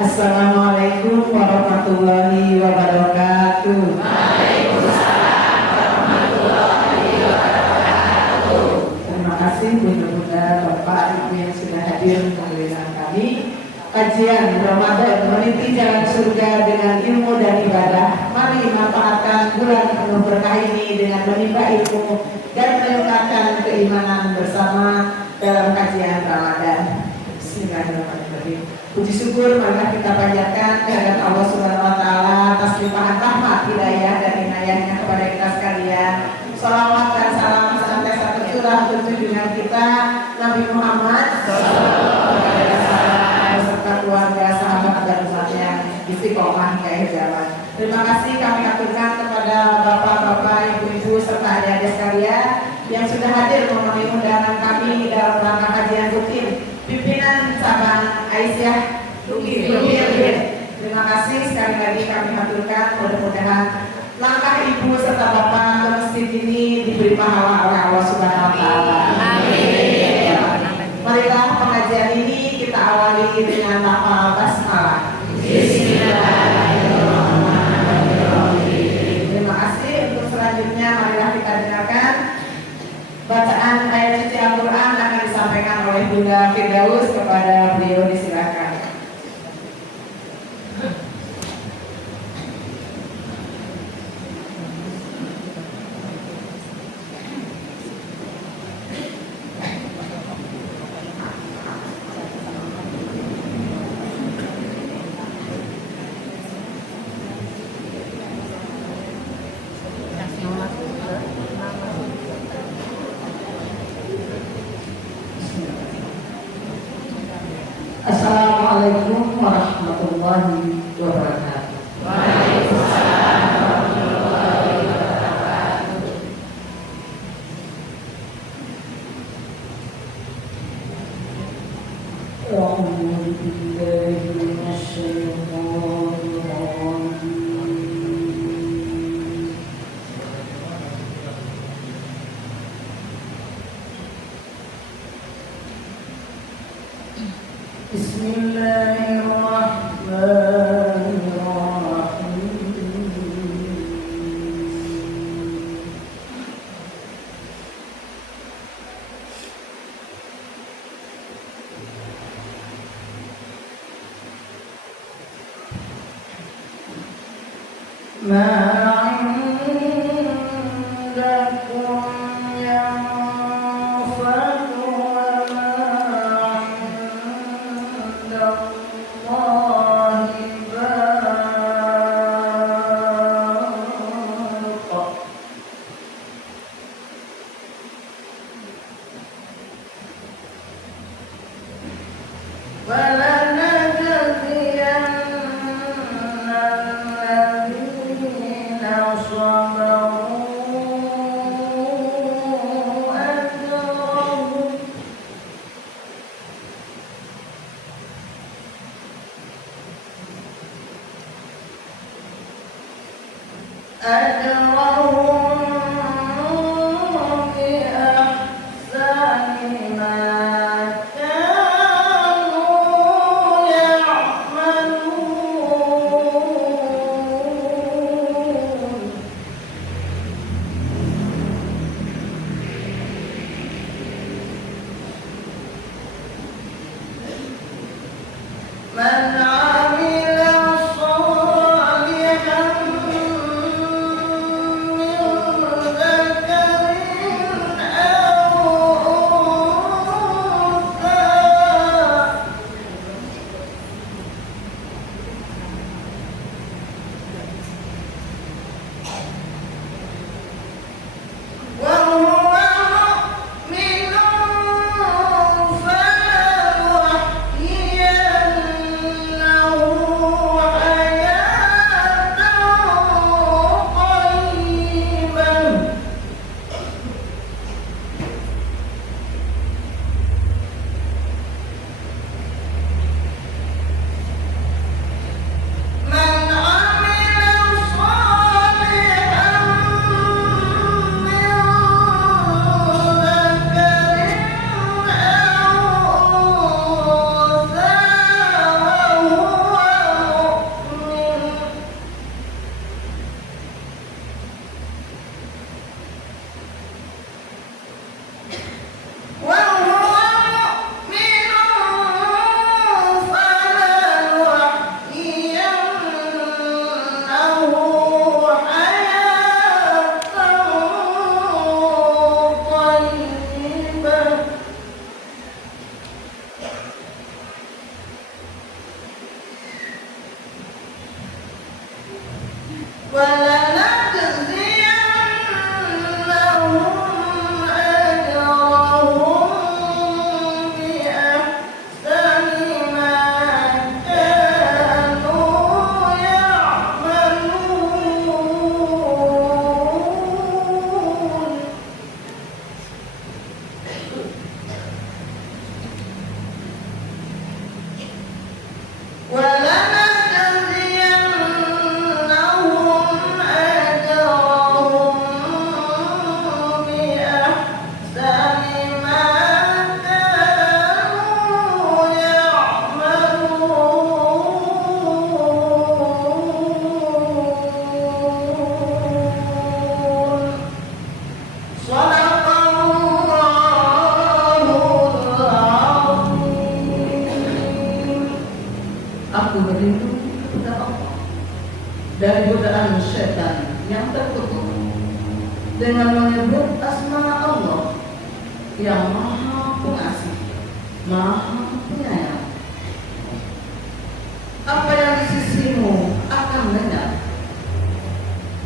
Assalamualaikum warahmatullahi wabarakatuh. Waalaikumsalam warahmatullahi wabarakatuh. Terima kasih Bunda-Bunda, Bapak, Ibu yang sudah hadir mendengarkan kami. Kajian Ramadan meniti jalan surga dengan ilmu dan ibadah. Mari manfaatkan bulan penuh berkah ini dengan menimba ilmu dan meningkatkan keimanan bersama dalam kajian Ramadan. Bismillahirrahmanirrahim. Puji syukur marilah kita panjatkan kehadirat Allah Subhanahu wa taala atas limpahan rahmat, hidayah dan inayahnya kepada kita sekalian. Salawat dan salam senantiasa tercurah junjungan kita Nabi Muhammad beserta keluarga, sahabat dan umatnya istiqomah hingga akhir zaman. Terima kasih kami aturkan kepada bapak-bapak, ibu-ibu serta adik-adik sekalian yang sudah hadir memenuhi undangan kami dalam rangka kajian rutin pimpinan cabang Aisyah Lukir. Terima kasih sekali lagi kami aturkan, mudah-mudahan langkah ibu serta bapak ke masjid ini diberi pahala oleh Allah Subhanahu wa taala. Amin. Marilah pengajian ini kita awali dengan lafal basmalah. Bismillahirrahmanirrahim. Terima kasih. Untuk selanjutnya marilah kita dengarkan bacaan ayat suci Al-Quran akan disampaikan oleh Bunda Firdaus. Kepada beliau disilakan. Assalamualaikum warahmatullahi wabarakatuh. Waalaikumsalam warahmatullahi wabarakatuh. A'udzu billahi minasyaitonir rajim. من Aku berlindung kepada Allah dari godaan setan yang terkutuk dengan menyebut asma Allah yang Maha Pengasih, Maha Penyayang. Apa yang di sisimu akan lenyap,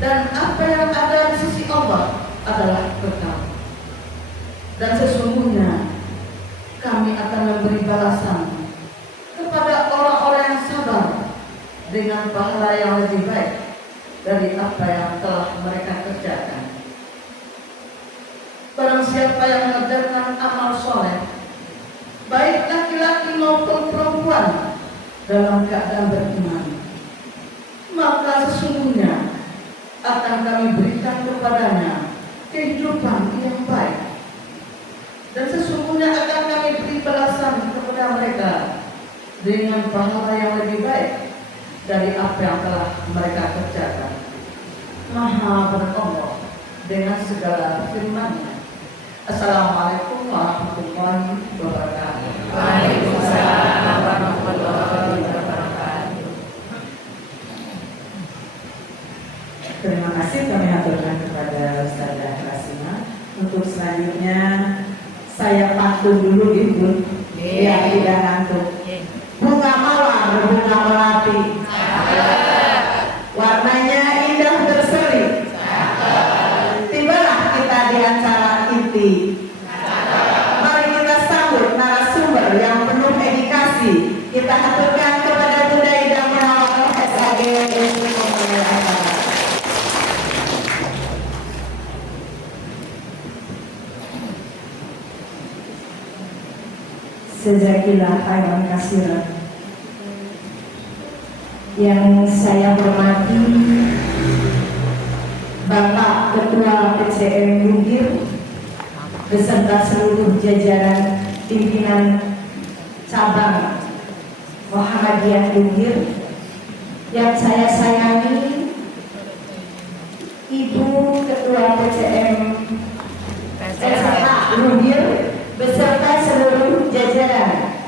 dan apa yang ada di sisi Allah adalah kekal. Dan sesungguhnya kami akan memberi balasan kepada orang-orang yang sabar dengan pahala yang lebih baik dari apa yang telah mereka kerjakan. Barang siapa yang mengerjakan amal soleh, baik laki-laki maupun perempuan, dalam keadaan beriman, maka sesungguhnya akan kami berikan kepadanya kehidupan yang baik, dan sesungguhnya akan kami beri balasan kepada mereka dengan pahala yang lebih baik dari apa yang telah mereka kerjakan. Maha berAllah dengan segala firman-Nya. Assalamualaikum warahmatullahi wabarakatuh. Waalaikumsalam warahmatullahi wabarakatuh. Terima kasih kami haturkan kepada Ustazah Rasina. Untuk selanjutnya saya pantun dulu Ibu yang tidak ngantuk. Bunga mawar, bunga melati, warnanya indah berseri. Tibalah kita di acara inti. Mari kita sambut narasumber yang penuh edukasi. Kita haturkan kepada Bunda Ida Muhammad SAG untuk memulai acara. Jazakallah khairan katsiran. Yang saya hormati Bapak Ketua PCM Yunggir beserta seluruh jajaran pimpinan cabang Muhammadiyah Yunggir, yang saya sayangi Ibu Ketua PCM SH Yunggir beserta seluruh jajaran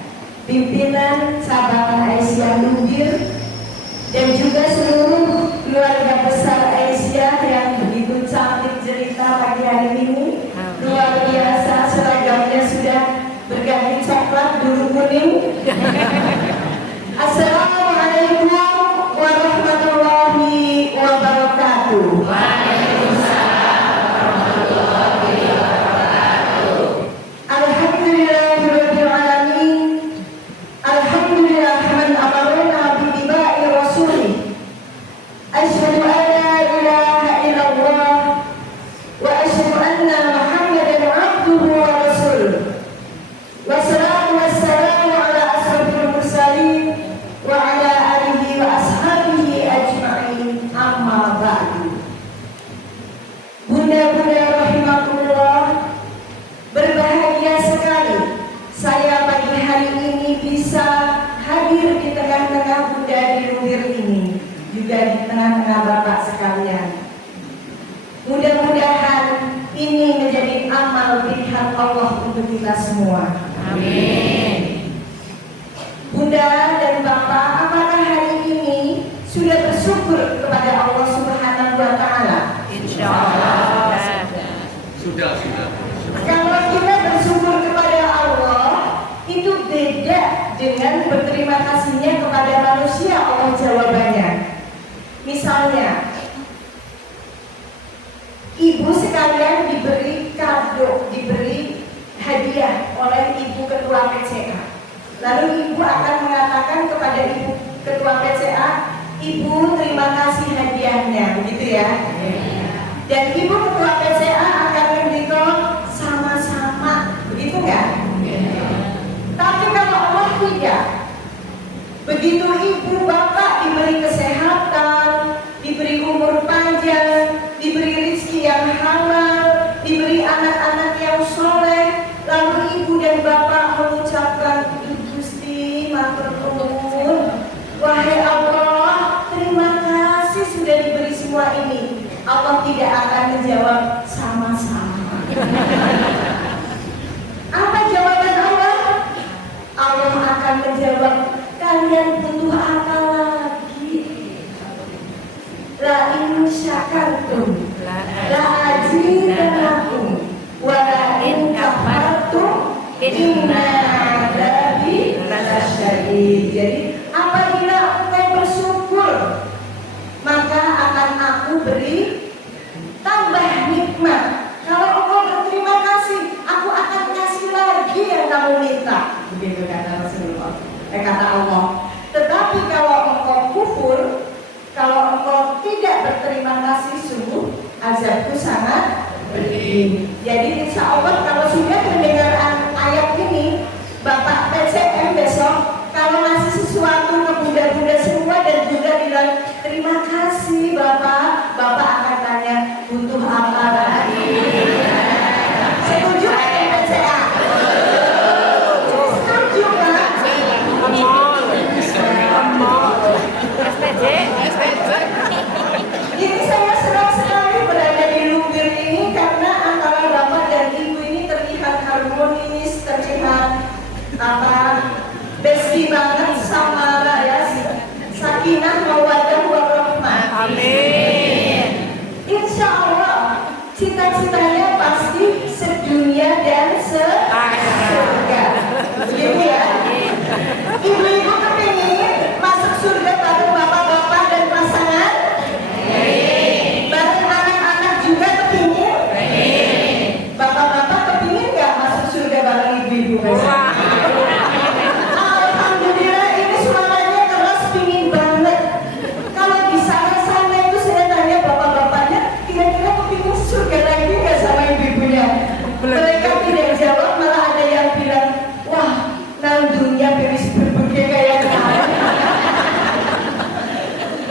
pimpinan cabang Aisyah Yunggir dan juga seluruh keluarga besar Aisyah yang begitu cantik cerita pagi hari ini. Luar biasa, seragamnya sudah berganti coklat dulu kuning. Assalamualaikum warahmatullahi wabarakatuh. Asyhadu an la ilaha illallah wa asyhadu anna Muhammadan abduhu wa rasuluh. Wassalatu wassalamu ala asrofil mursalin wa ala alihi wa ashabihi ajma'in, amma ba'du. Bunda-bunda rahimakumullah, berbahagia sekali saya pagi hari ini bisa hadir di tengah-tengah Bunda di Yunggir ini, juga di tengah-tengah Bapak sekalian. Mudah-mudahan ini menjadi amal pilihan Allah untuk kita semua. Amin. Bunda dan Bapak, apakah hari ini sudah bersyukur kepada Allah Subhanahu wa Ta'ala? Insya Allah Sudah. Kalau kita bersyukur kepada Allah, itu beda dengan berterima kasihnya kepada manusia. Allah jawabannya. Misalnya, sekalian diberi kado, diberi hadiah oleh Ibu Ketua PCA. Lalu Ibu akan mengatakan kepada Ibu Ketua PCA, Ibu terima kasih hadiahnya, begitu ya. Dan Ibu Ketua PCA akan memberitahu sama-sama, begitu nggak? Tapi kalau Allah tidak, begitu ibu bapak diberi kesehatan, diberi umur panjang, diberi rezeki yang halal, diberi anak-anak yang soleh, lalu ibu dan bapak mengucapkan, Gusti matur nuwun, wahai Allah, terima kasih sudah diberi semua ini. Allah tidak akan menjawab sama-sama. Apa jawaban Allah? Allah akan menjawab, kalian butuh apa lagi? La in syakartum la azidannakum wa la in kafartum inna adzabi lasyadid. Jadi apabila engkau bersyukur, maka akan aku beri tambah nikmat. Kalau engkau berterima kasih, aku akan kasih lagi yang kamu minta. Begitu kata Rasulullah, kata Allah. Tetapi kalau engkau kufur, kalau engkau tidak berterima kasih, sungguh azabku sangat pedih. Jadi insya Allah kalau sudah mendengar ayat ini, Bapak PCM besok kalau ngasih sesuatu ke bunda-bunda semua dan bunda bilang terima kasih Bapak, Bapak akan tanya butuh apa lagi? Setuju dengan PCA? Setuju kan? Ini saya senang sekali berada di Lumbir ini karena antara Bapak dan Ibu ini terlihat harmonis, terlihat besti banget sama ya, sakinah mawaddah warahmah. Amin. Insya Allah cita-citanya pasti sedunia dan surga. Gitu ya. Ibu-ibu kepingin masuk surga bareng bapak-bapak dan pasangan? Bareng anak-anak juga kepingin? Bapak-bapak kepingin nggak masuk surga bareng ibu-ibu? Alhamdulillah ini suaranya keras, pingin banget. Kalau di sana-sana itu saya tanya bapak-bapaknya, kira-kira kepingin surga lagi nggak sama ibu-ibunya? Mereka tidak jawab, malah ada yang bilang, wah, nang dunia beris berbagai kayak kemarin.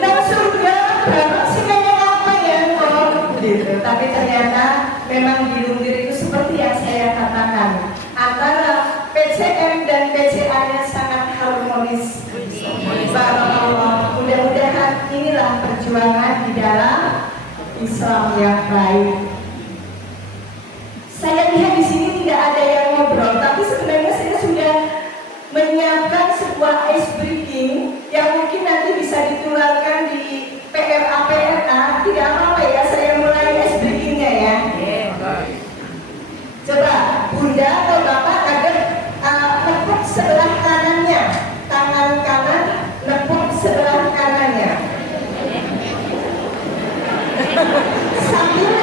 Nang surga banget sih kayak apa ya kok? Gitu. Tapi ternyata memang di Lumbir itu seperti yang saya katakan, antara PCM dan PCA-nya sangat harmonis. Barakallah. Mudah-mudahan inilah perjuangan di dalam Islam yang baik. Saya lihat di sini tidak ada yang ngobrol, tapi sebenarnya saya sudah menyiapkan sebuah ice breaking yang mungkin nanti bisa ditularkan di PRA. Tidak apa-apa ya, saya mulai ice breakingnya ya. Coba Bunda atau Bapak agar nepuk sebelah kanannya, tangan kanan nepuk sebelah kanannya. Sambil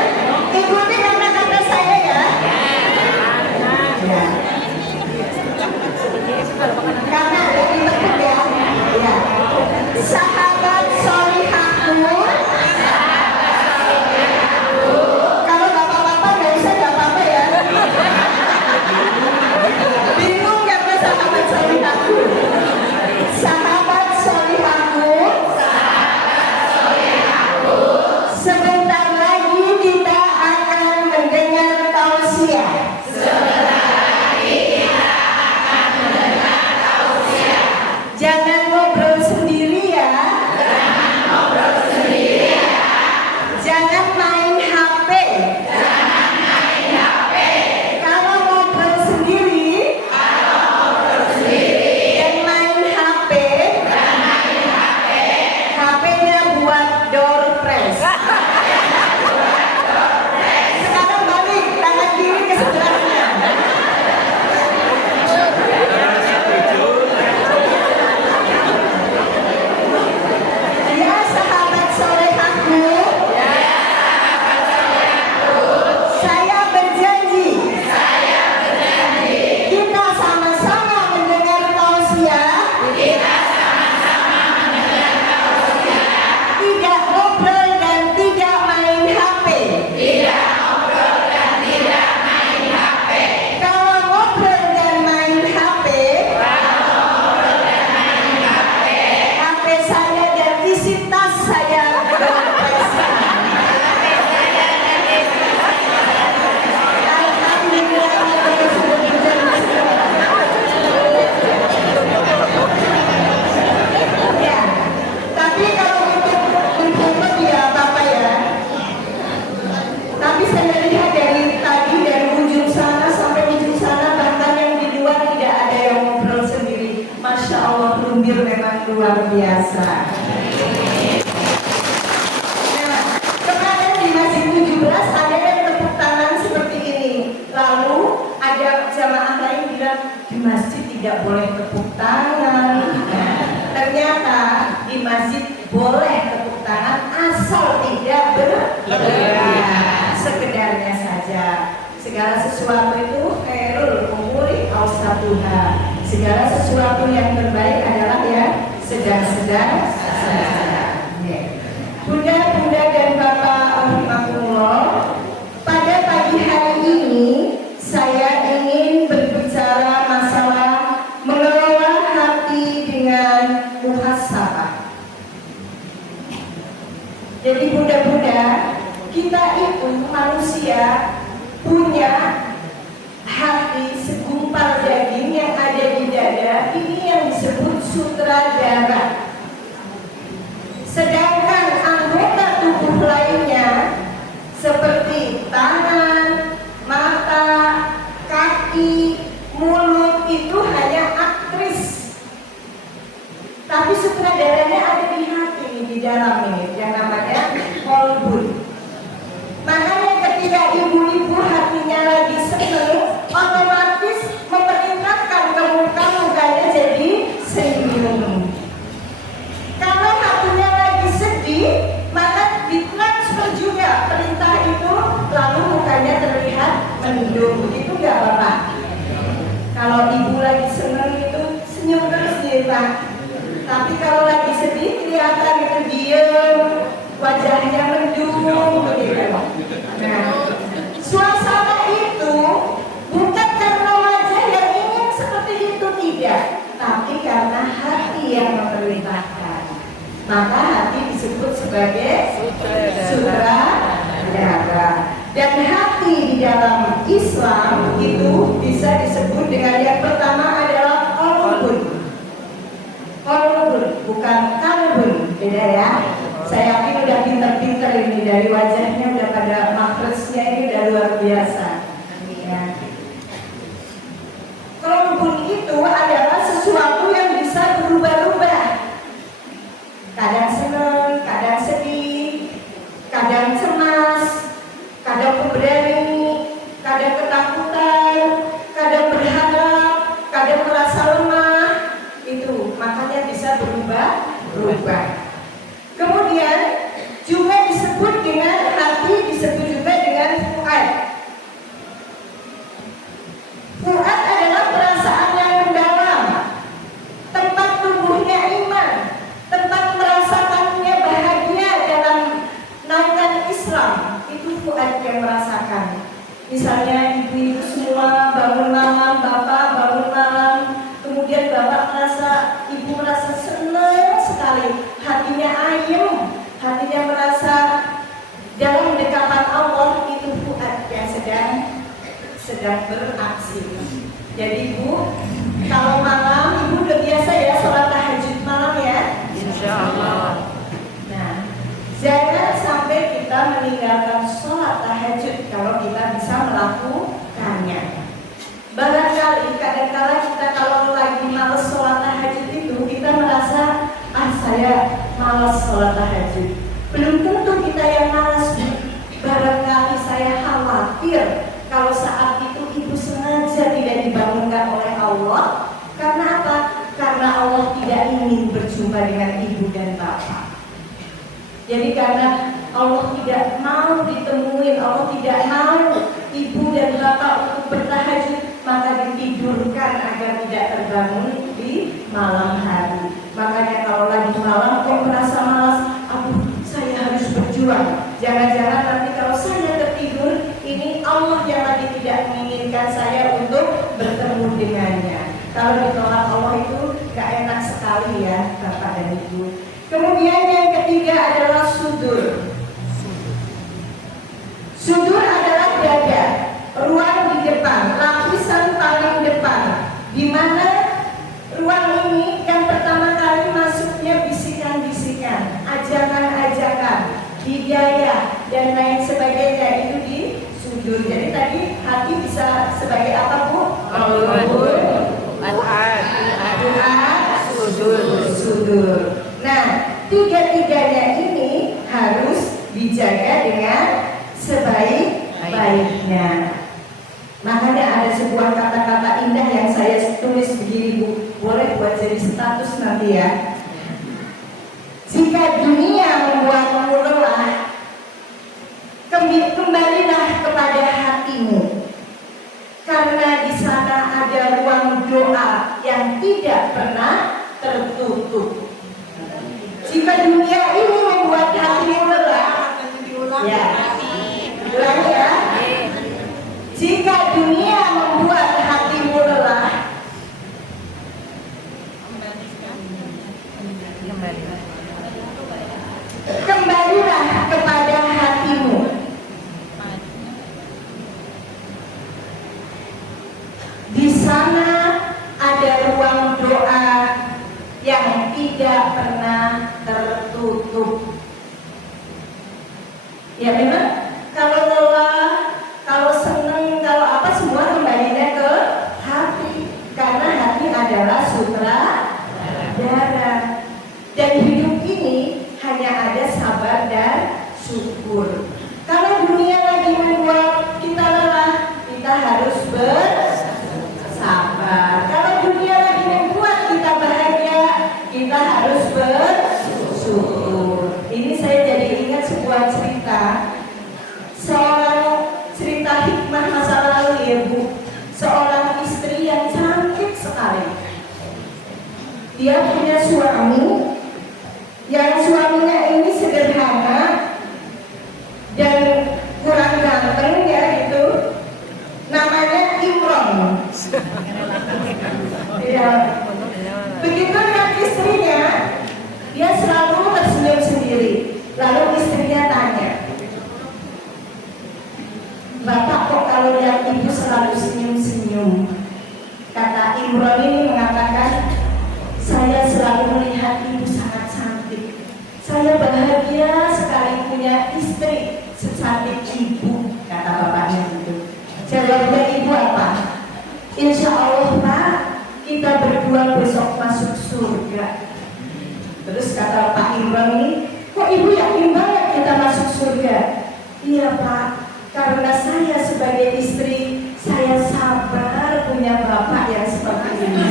luar biasa. Nah, kemarin di Masjid 17 ada yang tepuk tangan seperti ini. Lalu ada jamaah lain bilang di masjid tidak boleh tepuk tangan. Nah, ternyata di masjid boleh tepuk tangan asal tidak berlebihan, sekedarnya saja. Segala sesuatu itu khairul umuri awsatuha. Segala sesuatu yang terbaik adalah yang sedang-sedang saja. Bunda-bunda dan bapak rahimahullah, pada pagi hari ini saya ingin berbicara masalah mengelola hati dengan muhasabah. Jadi bunda-bunda, kita itu manusia punya hati segumpal daging yang ada di dada, ini yang disebut sutradara. Sedangkan anggota tubuh lainnya seperti tangan, mata, kaki, mulut itu hanya aktris. Tapi sutradaranya ada di hati, di dalam ini, yang namanya kolbun. Makanya ketika ibu-ibu hatinya lagi seneng, otomatis memerintahkan ke muka-mukanya jadi senyum. Kalau hatinya lagi sedih, maka ditransfer juga perintah itu, lalu mukanya terlihat mendung. Itu nggak apa-apa. Kalau ibu lagi seneng itu senyum terus nih Pak. Tapi kalau lagi sedih kelihatan itu diem, wajahnya mendung begitu. Nah, suasana itu bukan karena wajah yang ingin seperti itu, tidak, tapi karena hati yang memerintahkan. Maka hati disebut sebagai sutradara. Dan hati di dalam Islam itu bisa disebut dengan yang pertama adalah qalbun. Qalbun, bukan kalbun, beda ya. Saya yakin udah pinter-pinter ini, dari wajahnya udah pada makhrajnya ini udah luar biasa. Ya. Qalbun itu adalah sesuatu yang bisa berubah-ubah. Kadang senang, kadang sedih, kadang cemas, kadang pemberani, kadang ketakutan, kadang berharap, kadang merasa lemah. Itu makanya bisa berubah-ubah. Kemudian juga disebut dengan hati, disebut juga dengan fuad. Fuad adalah perasaan yang mendalam, tempat tumbuhnya iman, tempat merasakannya bahagia dalam naungan Islam. Itu fuad yang merasakan. Misalnya ibu-ibu semua bangun malam, bapak bangun malam, kemudian bapak merasa, ibu merasa senang sekali, hatinya ayem, hatinya merasa dalam dekapan Allah. Itu fuad yang sedang beraksi. Jadi ibu, kalau malam ibu udah biasa ya sholat tahajud malam ya, Insya Allah. nah, jangan sampai kita meninggalkan sholat tahajud kalau kita bisa melakukannya. Barangkali kadang-kala kita kalau lagi malas sholat tahajud itu, kita merasa, saya malas sholat tahajud. Belum tentu kita yang malas. Barangkali saya khawatir kalau saat itu ibu sengaja tidak dibangunkan oleh Allah. Karena apa? Karena Allah tidak ingin berjumpa dengan ibu dan bapak. Jadi karena Allah tidak mau ditemuin, Allah tidak mau ibu dan bapak untuk bertahajud, maka ditidurkan agar tidak terbangun di malam hari. Makanya kalau lagi malam kok merasa malas, saya harus berjuang. Jangan-jangan nanti kalau saya tertidur, ini Allah yang lagi tidak menginginkan saya untuk bertemu dengannya. Kalau ditolak Allah itu gak enak sekali ya Bapak dan Ibu. Kemudian yang ketiga adalah sudur. Sudur adalah dada, ruang di depan, lapisan paling depan, di mana ruang ini yang pertama kali masuknya bisikan-bisikan, ajakan-ajakan, hidayah dan lain sebagainya, itu di sudur. Jadi tadi hati bisa sebagai apa Bu? Doa, Doa, sudur. sudur. Nah, tiga-tiganya ini harus dijaga dengan sebaik-baiknya. Makanya ada sebuah kata-kata indah yang saya tulis begini, Bu. Boleh buat jadi status nanti ya. Jika dunia membuatmu lelah, kembalilah kepada hatimu. Karena di sana ada ruang doa yang tidak pernah tertutup. Jika dunia ini membuat hatimu lelah, ya, ulang ya. Jika dunia membuat hatimu lelah, kembalilah kepada hatimu. Di sana ada ruang doa yang tidak pernah tertutup. Ya memang kalau lelah, kalau seneng, kalau apa semua kembalinya ke hati. Karena hati adalah sutradara. Dan hidup ini hanya ada sabar dan syukur. Kalau dunia lagi membuat kita lelah, kita harus bersabar. Kalau dunia lagi membuat kita bahagia, kita harus bersyukur. Ini saya jadi ingat sebuah cerita. Seorang cerita hikmah masa lalu ya Bu. Seorang istri yang cantik sekali. Dia punya suami yang suaminya ini sederhana dan kurang ganteng ya gitu. Namanya Imron. Ya. Begitu dengan istrinya, dia selalu tersenyum sendiri. Lalu istrinya tanya, "Bapak kok kalau lihat ibu selalu senyum-senyum?" Kata Imron ini mengatakan, "Saya selalu melihat ibu sangat cantik. Saya bahagia sekali punya istri secantik ibu," kata bapaknya gitu. Jawabnya ibu apa? "Insya Allah Pak, kita berdua besok masuk surga." Terus kata Pak Imron ini, "Kok ibu yakin banget kita masuk surga?" "Iya Pak, karena saya sebagai istri, saya sabar punya bapak yang seperti ini."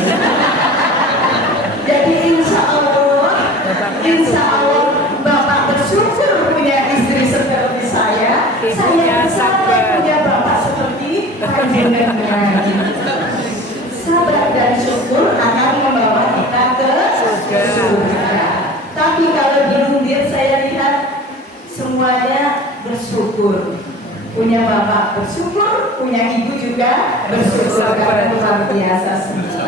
Jadi insya Allah bapak bersyukur punya istri seperti saya sabar punya bapak seperti panjenengan. Sabar dan syukur akan membawa kita ke surga. Tapi kalau di Undir saya lihat semuanya bersyukur. Punya bapak bersyukur, punya ibu juga bersyukur. Karena luar biasa semua.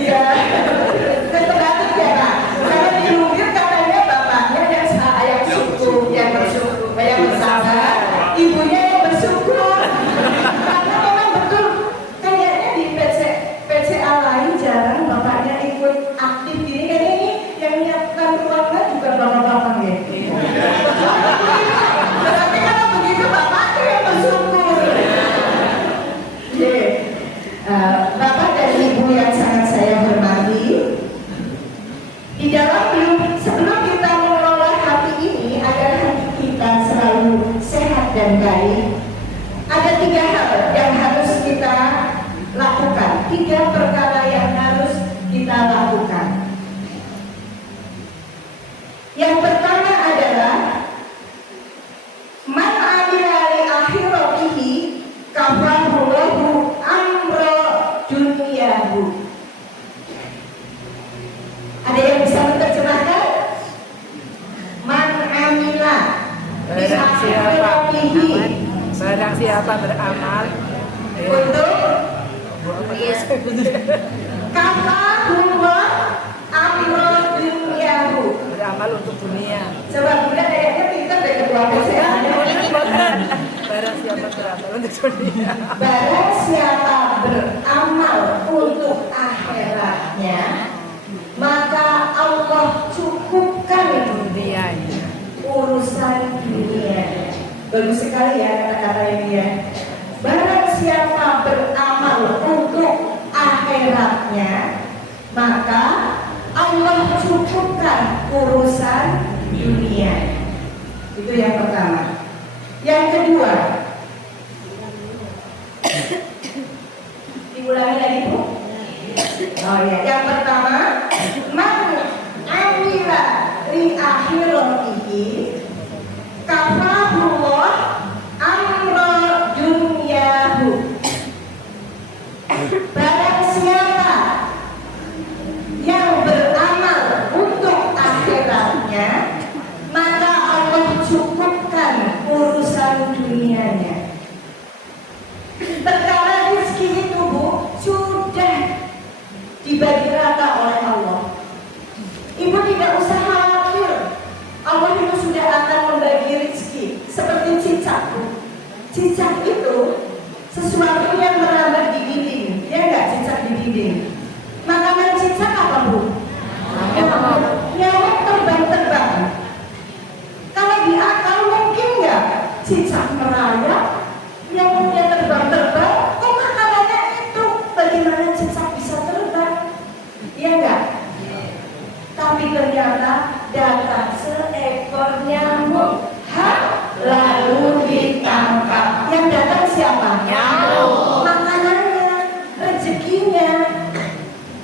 Iya, tergantung ya Pak. Kalau di Undir katanya bapaknya yang syukur, yang bersyukur, yang bersabar, ibunya yang bersyukur. Karena memang betul, kayaknya di PCA lain jarang bapaknya ikut aktif gini. Kayaknya ini yang menyiapkan ruangan juga bapak-bapak ya. Berarti kalau begitu bapaknya yang bersyukur. Bapak dan ibu yang sangat saya hormati, di dalam sebelum kita mengelola hati ini agar hati kita selalu sehat dan baik, ada 3 hal yang harus kita lakukan, 3 perkara yang harus kita lakukan. Yang pertama adalah man amila li akhiratihi kafahu amro dunyahu. Ada yang bisa menerjemahkan? Man amila li akhiratihi, barang siapa beramal untuk kafahu amro dunyahu, beramal untuk dunia. Coba Bunda kayaknya pintar deh ketua PCA. Barang siapa beramal untuk dunia. Barang siapa beramal untuk akhiratnya, maka Allah cukupkan Dunianya. urusan dunia. Bagus sekali ya kata-kata ini ya. Barang siapa beramal untuk akhiratnya, maka Allah cukupkan urusan dunia. Itu yang pertama. Yang kedua, diulangi lagi Bu. Oh ya, yang pertama, man amila li akhiratihi kafahullah amra dunyahu. Barang siapa yang beramal untuk akhiratnya, maka Allah cukupkan urusan dunianya. Perkara rezeki itu Bu, sudah dibagi rata oleh Allah. Ibu tidak usah khawatir, Allah itu sudah akan membagi rezeki. Seperti cicak Bu, cicak itu sesuatu yang merambat di dinding, ya enggak, cicak di dinding. Makanan cicak apa Bu? Nyamuk terbang-terbang. Kalau di akal mungkin nggak cicak merayap, nyamuknya terbang-terbang, kok makanannya itu? Bagaimana cicak bisa terbang? Iya nggak? Tapi ternyata datang seekor nyamuk, lalu ditangkap. Yang datang siapa? Nyamuk. Makanannya, rezekinya.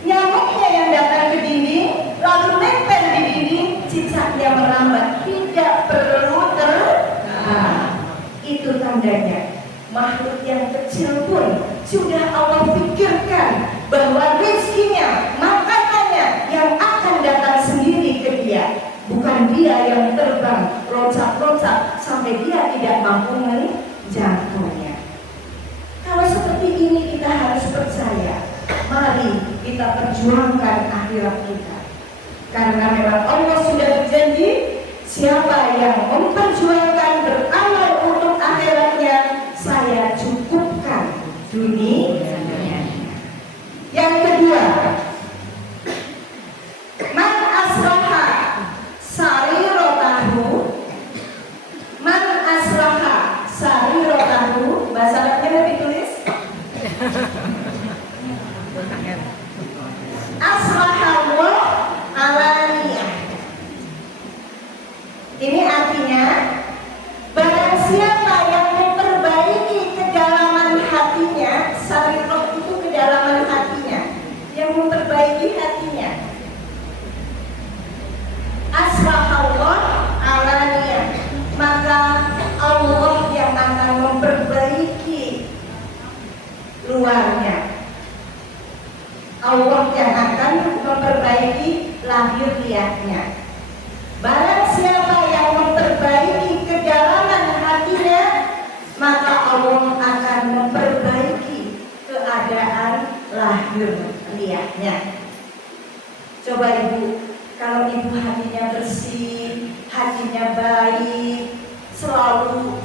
Nyamuknya yang datang ke dinding, lalu nempel di dinding, cicaknya merambat, tidak perlu terbang. Itu tandanya makhluk yang kecil pun sudah Allah pikirkan bahwa rezekinya, makanannya yang akan datang sendiri ke dia, bukan dia yang terbang loncat-loncat sampai dia tidak mampu menjangkaunya. Kalau seperti ini kita harus percaya. Mari kita perjuangkan akhirat kita, karena memang Allah sudah berjanji, siapa yang memperjuangkan beramal untuk akhiratnya, saya cukupkan dunia. Yang kedua, man aslaha sarirotahu, man aslaha sarirotahu, bahasa Arabnya ditulis aslahallah alaniyah. Ini artinya, barang siapa yang memperbaiki kedalaman hatinya, sariroh itu kedalaman hatinya, yang memperbaiki hatinya, aslahallah alaniyah, maka Allah yang akan memperbaiki luarnya. Allah yang akan memperbaiki lahiriahnya. Barang siapa yang memperbaiki kedalaman hatinya, maka Allah akan memperbaiki keadaan lahiriahnya. Coba Ibu, kalau Ibu hatinya bersih, hatinya baik, selalu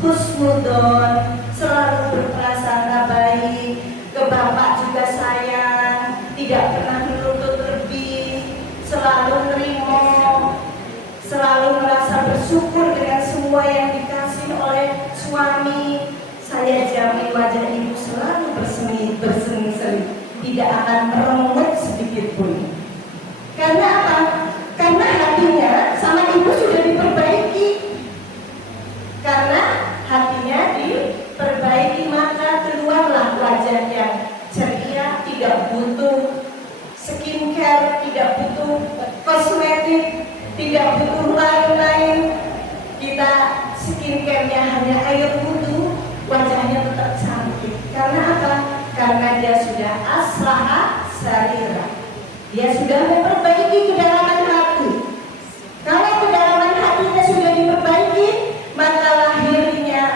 husnudon, selalu berprasangka baik, ke Bapak juga sayang, tidak pernah menuntut lebih, selalu nerimo, selalu merasa bersyukur dengan semua yang dikasih oleh suami. Saya jamin wajah Ibu selalu berseri-seri, tidak akan merenggut sedikit pun. Karena apa? Karena hatinya sama Ibu sudah diperbaiki. Karena hatinya diperbaiki, maka keluarlah wajah yang ceria, tidak butuh skincare, tidak butuh kosmetik, tidak butuh lain-lain. Kita skincare-nya hanya air wudhu, wajahnya tetap cantik. Karena apa? Karena dia sudah aslaha sarira, dia sudah memperbaiki kedalaman hati. Kalau kedalaman hatinya sudah diperbaiki, maka lahirnya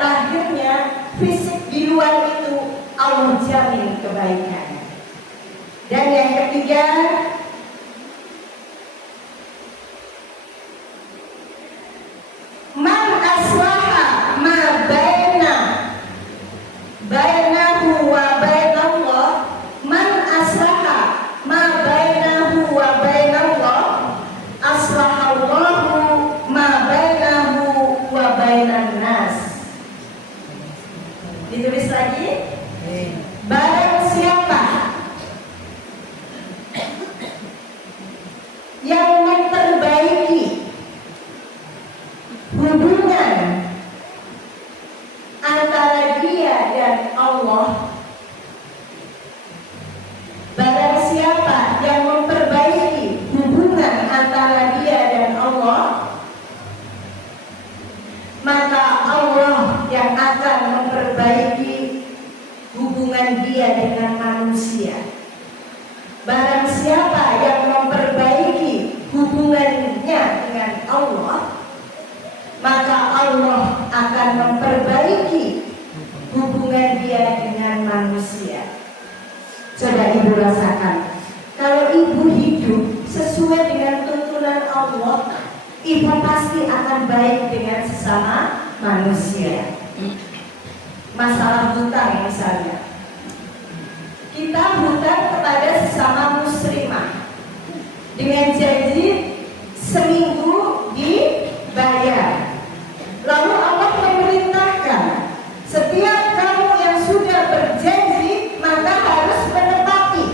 fisik di luar itu Allah jamin kebaikan. Dan yang ketiga, man aslaha ma bainahu wa bainallah, man aslaha ma bainahu wa yang memperbaiki hubungan antara dia dan Allah. Barang siapa yang memperbaiki hubungan antara dia dan Allah, maka Allah yang akan memperbaiki hubungan dia dengan manusia. Barang siapa yang memperbaiki hubungannya dengan Allah, maka Allah akan memperbaiki hubungan dia dengan manusia. Coba ibu rasakan, kalau ibu hidup sesuai dengan tuntunan Allah, ibu pasti akan baik dengan sesama manusia. Masalah hutang misalnya, kita hutang kepada sesama muslimah dengan janji seminggu dibayar. Lalu Allah memerintahkan setiap kamu yang sudah berjanji maka harus menepati.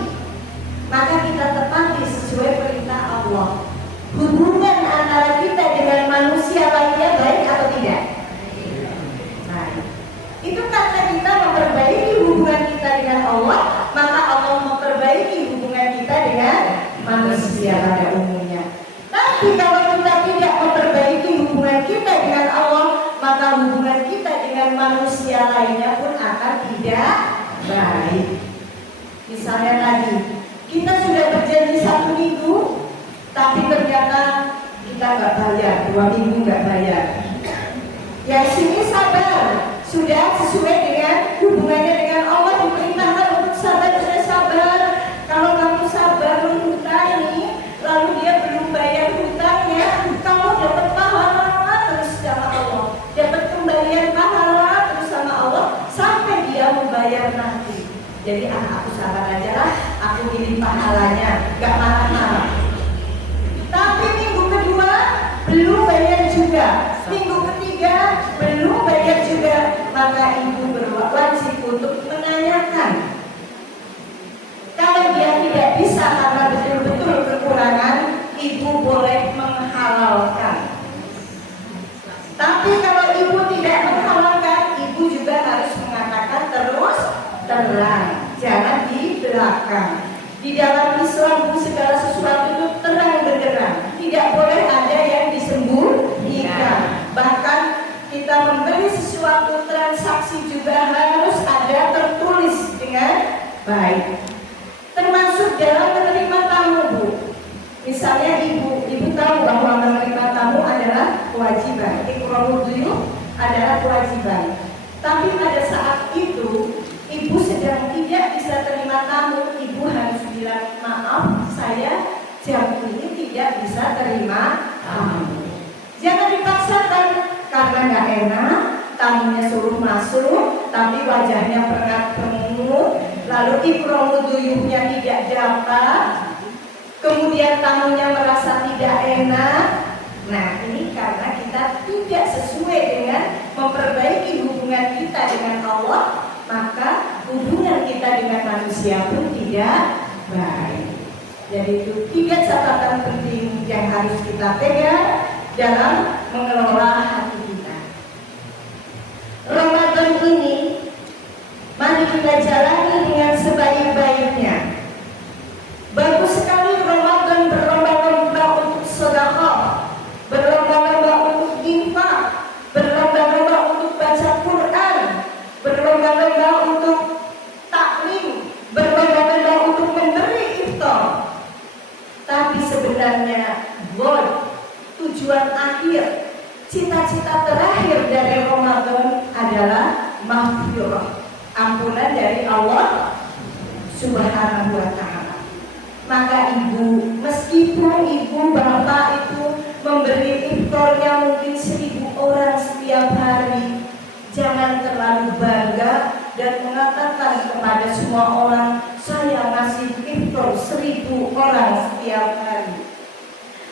Maka kita tepati sesuai perintah Allah. Hubungan antara kita dengan manusia lainnya baik atau tidak? Nah, itu karena kita memperbaiki hubungan kita dengan Allah, maka Allah memperbaiki hubungan kita dengan manusia pada umumnya. Tapi kalau kita tidak memperbaiki hubungan kita dengan Allah, maka hubungan kita dengan manusia lainnya pun akan tidak baik. Misalnya tadi, kita sudah berjanji 1 minggu, tapi ternyata kita nggak bayar, 2 minggu nggak bayar. Yang sini sabar, sudah sesuai dengan hubungannya dengan Allah, diperintahkan untuk sabar, sudah sabar. Kalau kamu sabar menghutangi, lalu dia belum bayar hutangnya, kamu dapat pahala terus sama Allah, dapat kembalian pahala terus sama Allah sampai dia membayar nanti. Jadi aku sabar aja lah, aku pilih pahalanya, gak marah-marah. Tapi minggu kedua belum bayar juga, minggu ketiga belum bayar juga, maka ibu berwajib untuk menanyakan. Kalau dia tidak bisa karena betul-betul kekurangan, ibu boleh menghalalkan. Tapi kalau ibu tidak menghalalkan, ibu juga harus mengatakan terus terang, jangan di belakang. Di dalam Islam segala sesuatu itu terang benderang, tidak boleh ada yang disembunyikan. Bahkan kita membeli sesuatu transaksi juga harus ada tertulis dengan baik. Termasuk dalam menerima tamu, Bu. Misalnya ibu tahu bahwa menerima tamu adalah kewajiban, ikrarul dhuyuf adalah kewajiban. Tapi pada saat itu ibu sedang tidak bisa terima tamu, ibu harus bilang, maaf, saya jam ini tidak bisa terima tamu. Jangan dipaksakan karena nggak enak, tamunya suruh masuk, tapi wajahnya pengat-pengut, lalu ikrarul dhuyufnya tidak dapat, kemudian tamunya merasa tidak enak. Nah, ini karena kita tidak sesuai dengan memperbaiki hubungan kita dengan Allah, maka hubungan kita dengan manusia pun tidak baik. Jadi itu 3 catatan penting yang harus kita pegang dalam mengelola hati kita. Ramadan ini mari kita jalani dengan sebaik-baiknya. Bagus sekali Ramadan berlomba-lomba untuk sedekah, berlomba-lomba untuk infak, berlomba-lomba untuk baca Quran, berlomba-lomba untuk taklim, berlomba-lomba untuk memberi iftar. Tapi sebenarnya tujuan akhir, cita-cita terakhir dari Ramadan adalah maghfirah, ampunan dari Allah Subhanahu wa ta'ala. Maka ibu, meskipun ibu bapak itu memberi iftarnya mungkin 1000 orang setiap hari, jangan terlalu bangga dan mengatakan kepada semua orang, saya ngasih iftar 1000 orang setiap hari.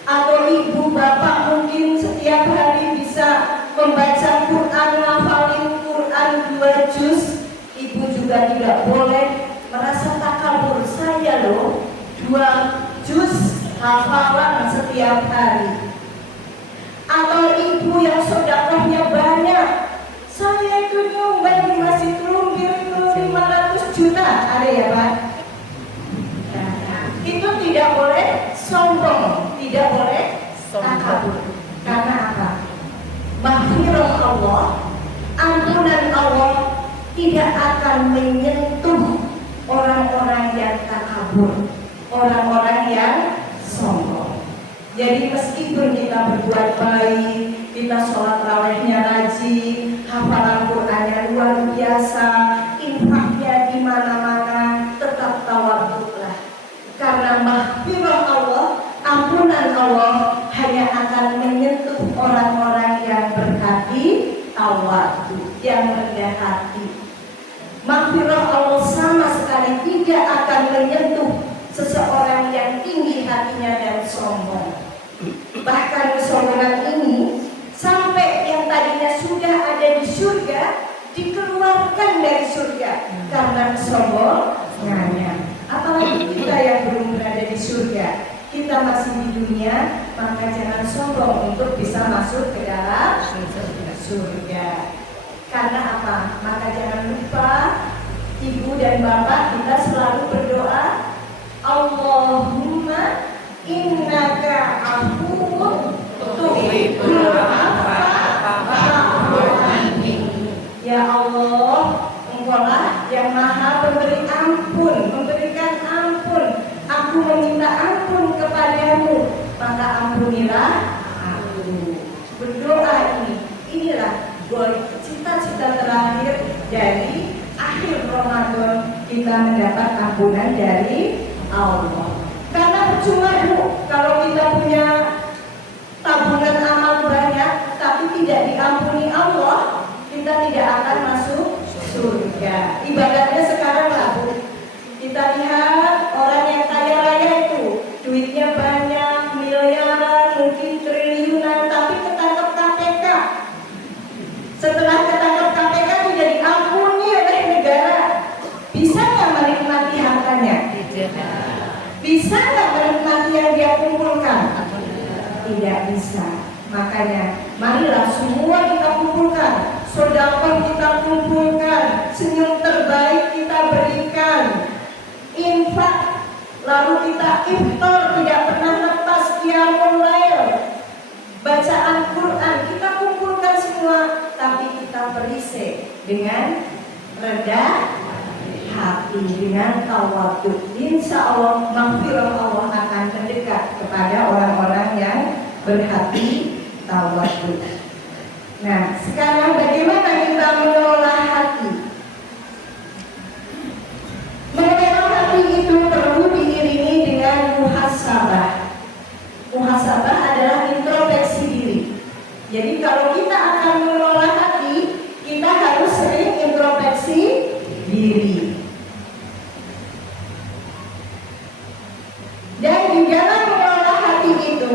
Atau ibu bapak mungkin setiap hari bisa membaca Quran, ngafalin Quran 2 juz. Ibu juga tidak boleh merasa takabur, saya loh 2 juz hafalan setiap hari. Atau ibu yang sedekahnya banyak, saya itu nyumbang di masjid Lumbir itu 500 juta, ada ya Pak? Itu tidak boleh sombong, tidak boleh takabur. Karena apa? Maghfirah Allah, ampunan Allah tidak akan menyentuh orang-orang yang takabur, orang-orang yang sombong. Jadi meskipun kita berbuat baik, kita sholat rawehnya rajin, hafalan Qur'annya luar biasa, infaknya di mana-mana, tetap tawaduklah. Karena maghfirah Allah, ampunan Allah hanya akan menyentuh orang-orang yang berhati tawaduk, yang rendah hati. Maghfirah Allah sama sekali tidak akan menyentuh seseorang yang tinggi hatinya dan sombong. Bahkan kesombongan ini sampai yang tadinya sudah ada di surga dikeluarkan dari surga karena kesombongannya. Apalagi kita yang belum berada di surga, kita masih di dunia, maka jangan sombong untuk bisa masuk ke dalam surga. Karena apa? Maka jangan lupa, ibu dan bapak, kita selalu berdoa, Allahumma innaka afuwwun tuhibbul afwa fa'fu anni. Ya Allah, Engkaulah yang Maha Pemberi ampun, memberikan ampun. Aku meminta ampun kepadamu, maka ampunilah aku. Berdoa inilah cita-cita terakhir dari akhir Ramadan, kita mendapat ampunan dari Allah. Karena percuma kalau kita punya tabungan amal banyak tapi tidak diampuni Allah, kita tidak akan masuk surga. Ibaratnya sekarang lah Bu, kita lihat orang yang kaya raya itu duitnya banyak, miliaran, mungkin triliunan, tapi ketangkep KPK. Setelah ketangkep KPK tidak diampuni oleh negara, bisa nggak menikmati hartanya? Bisa nggak menikmati yang dia kumpulkan? Tidak bisa. Makanya marilah semua kita kumpulkan, sedekah kita kumpulkan, senyum terbaik kita berikan, infak, lalu kita iftar, tidak pernah lepas qiyamul lail, bacaan Quran kita kumpulkan semua, tapi kita perisai dengan rendah hati, dengan tawaduk. Insya Allah maghfirah Allah akan mendekat kepada orang-orang yang berhati tawaduk. Nah, sekarang bagaimana kita mengelola hati? Mengelola hati itu perlu diiringi dengan muhasabah. Muhasabah adalah introspeksi diri. Jadi kalau kita akan mengelola hati, kita harus sering introspeksi diri. Dan di dalam mengelola hati itu,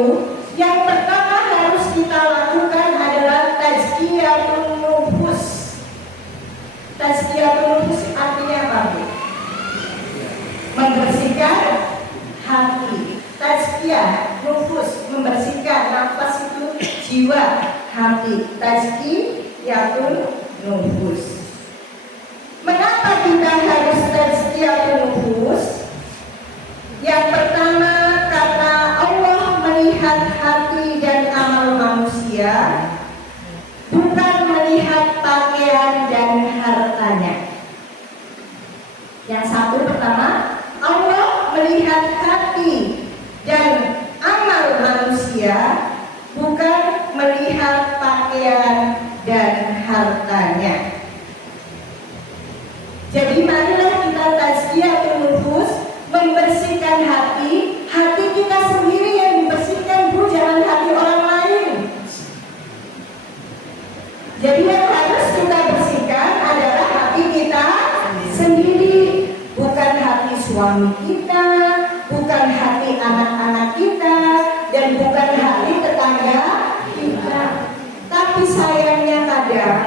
yang pertama harus kita lakukan adalah tazkiyatun nufus. Tazkiyatun nufus artinya apa? Membersihkan hati. Tazkiyah nufus, membersihkan nafas itu jiwa, hati. Tazkiyatun nufus. Mengapa kita harus tazkiyatun nufus? Yang pertama, karena Allah melihat hati dan amal manusia, bukan melihat pakaian dan hartanya. Yang satu pertama, Allah melihat hati dan amal manusia, bukan melihat pakaian dan hartanya. Jadi marilah kita tazkiyatun nufus, membersihkan hati. Hati kita sendiri yang dibersihkan Bu, jangan hati orang lain. Jadi yang harus kita bersihkan adalah hati kita sendiri, bukan hati suami kita, bukan hati anak-anak kita, dan bukan hati tetangga kita. Tapi sayangnya kadang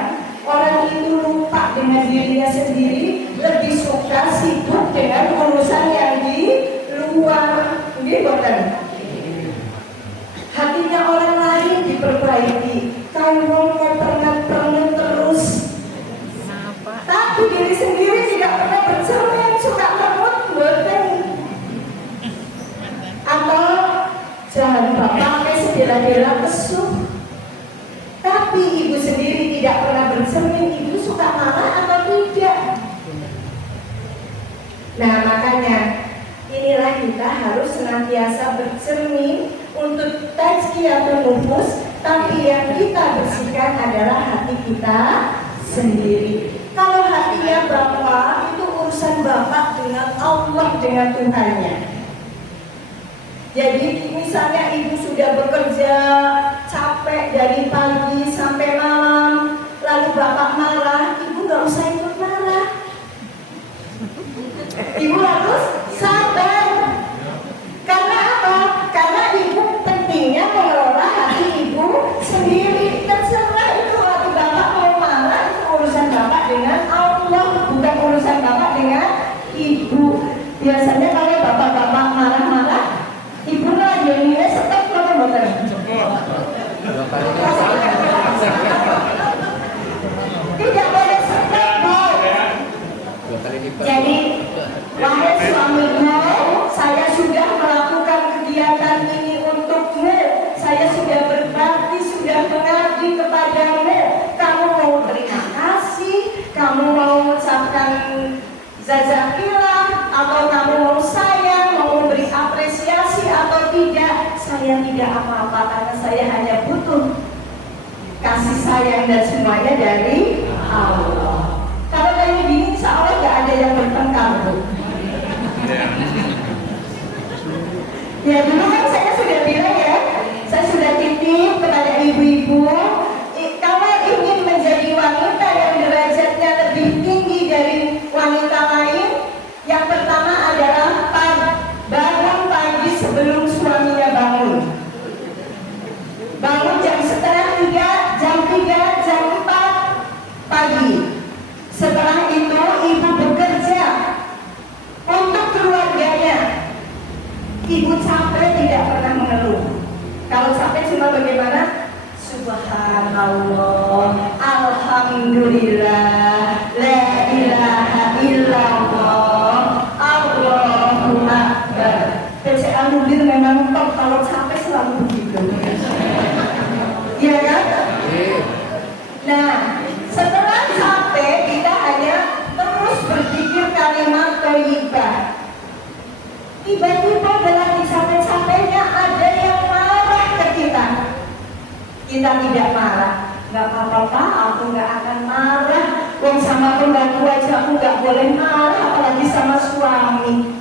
orang itu lupa dengan dirinya sendiri, lebih suka sibuk dengan urusan yang di luar. Ini bukan. Jangan pakai sebela-bela kesuh. Tapi ibu sendiri tidak pernah bercermin, ibu suka marah atau tidak. Nah makanya inilah kita harus senantiasa bercermin untuk tazkiyatun nufus, tapi yang kita bersihkan adalah hati kita sendiri. Kalau hatinya Bapak itu urusan Bapak dengan Allah, dengan Tuhannya. Jadi misalnya ibu sudah bekerja capek dari pagi sampai malam, lalu Bapak marah, ibu gak usah ikut marah. Ibu harus sabar. Karena apa? Karena ibu pentingnya mengelola hati ibu sendiri. Terserah itu hati Bapak mau marah, itu urusan Bapak dengan Allah, bukan urusan Bapak dengan ibu. Biasanya kalau bapak-bapak marah-marah, ibu nilai stop kalau motor. Tidak boleh stop, Bu. Jadi, wahai suamiku, saya sudah melakukan kegiatan ini untukmu. Saya sudah berbakti, sudah mengabdi kepadamu. Kamu mau terima kasih, kamu mau mengucapkan jazakillah, atau kamu mau sayang, mau memberi apresiasi atau tidak, saya tidak apa-apa karena saya hanya butuh kasih sayang dan semuanya dari Allah. Kalau kayak gini, insya Allah gak ada yang bertengkar, Bu. Ya dulu kan saya sudah bilang ya, saya sudah titip kepada ibu-ibu, kalau ingin menjadi wanita yang derajatnya lebih tinggi dari wanita lain, yang pertama adalah bangun pagi sebelum suaminya bangun. Bangun jam setengah 3, jam 3, jam 4 pagi. Setelah itu ibu bekerja untuk keluarganya. Ibu capek tidak pernah mengeluh. Kalau capek cuma bagaimana? Subhanallah, alhamdulillah, la ilaha illallah, Allahu akbar. PCA mobil memang top, kalau capek selalu begitu. Iya kan? Nah, setelah capek kita hanya terus berpikir kalimat thayyibah. Tiba-tiba dalam capek-capeknya ada yang marah ke kita. Kita tidak marah. Gak apa-apa, aku gak akan marah. Wong sama pembantu aja aku gak boleh marah, apalagi sama suami.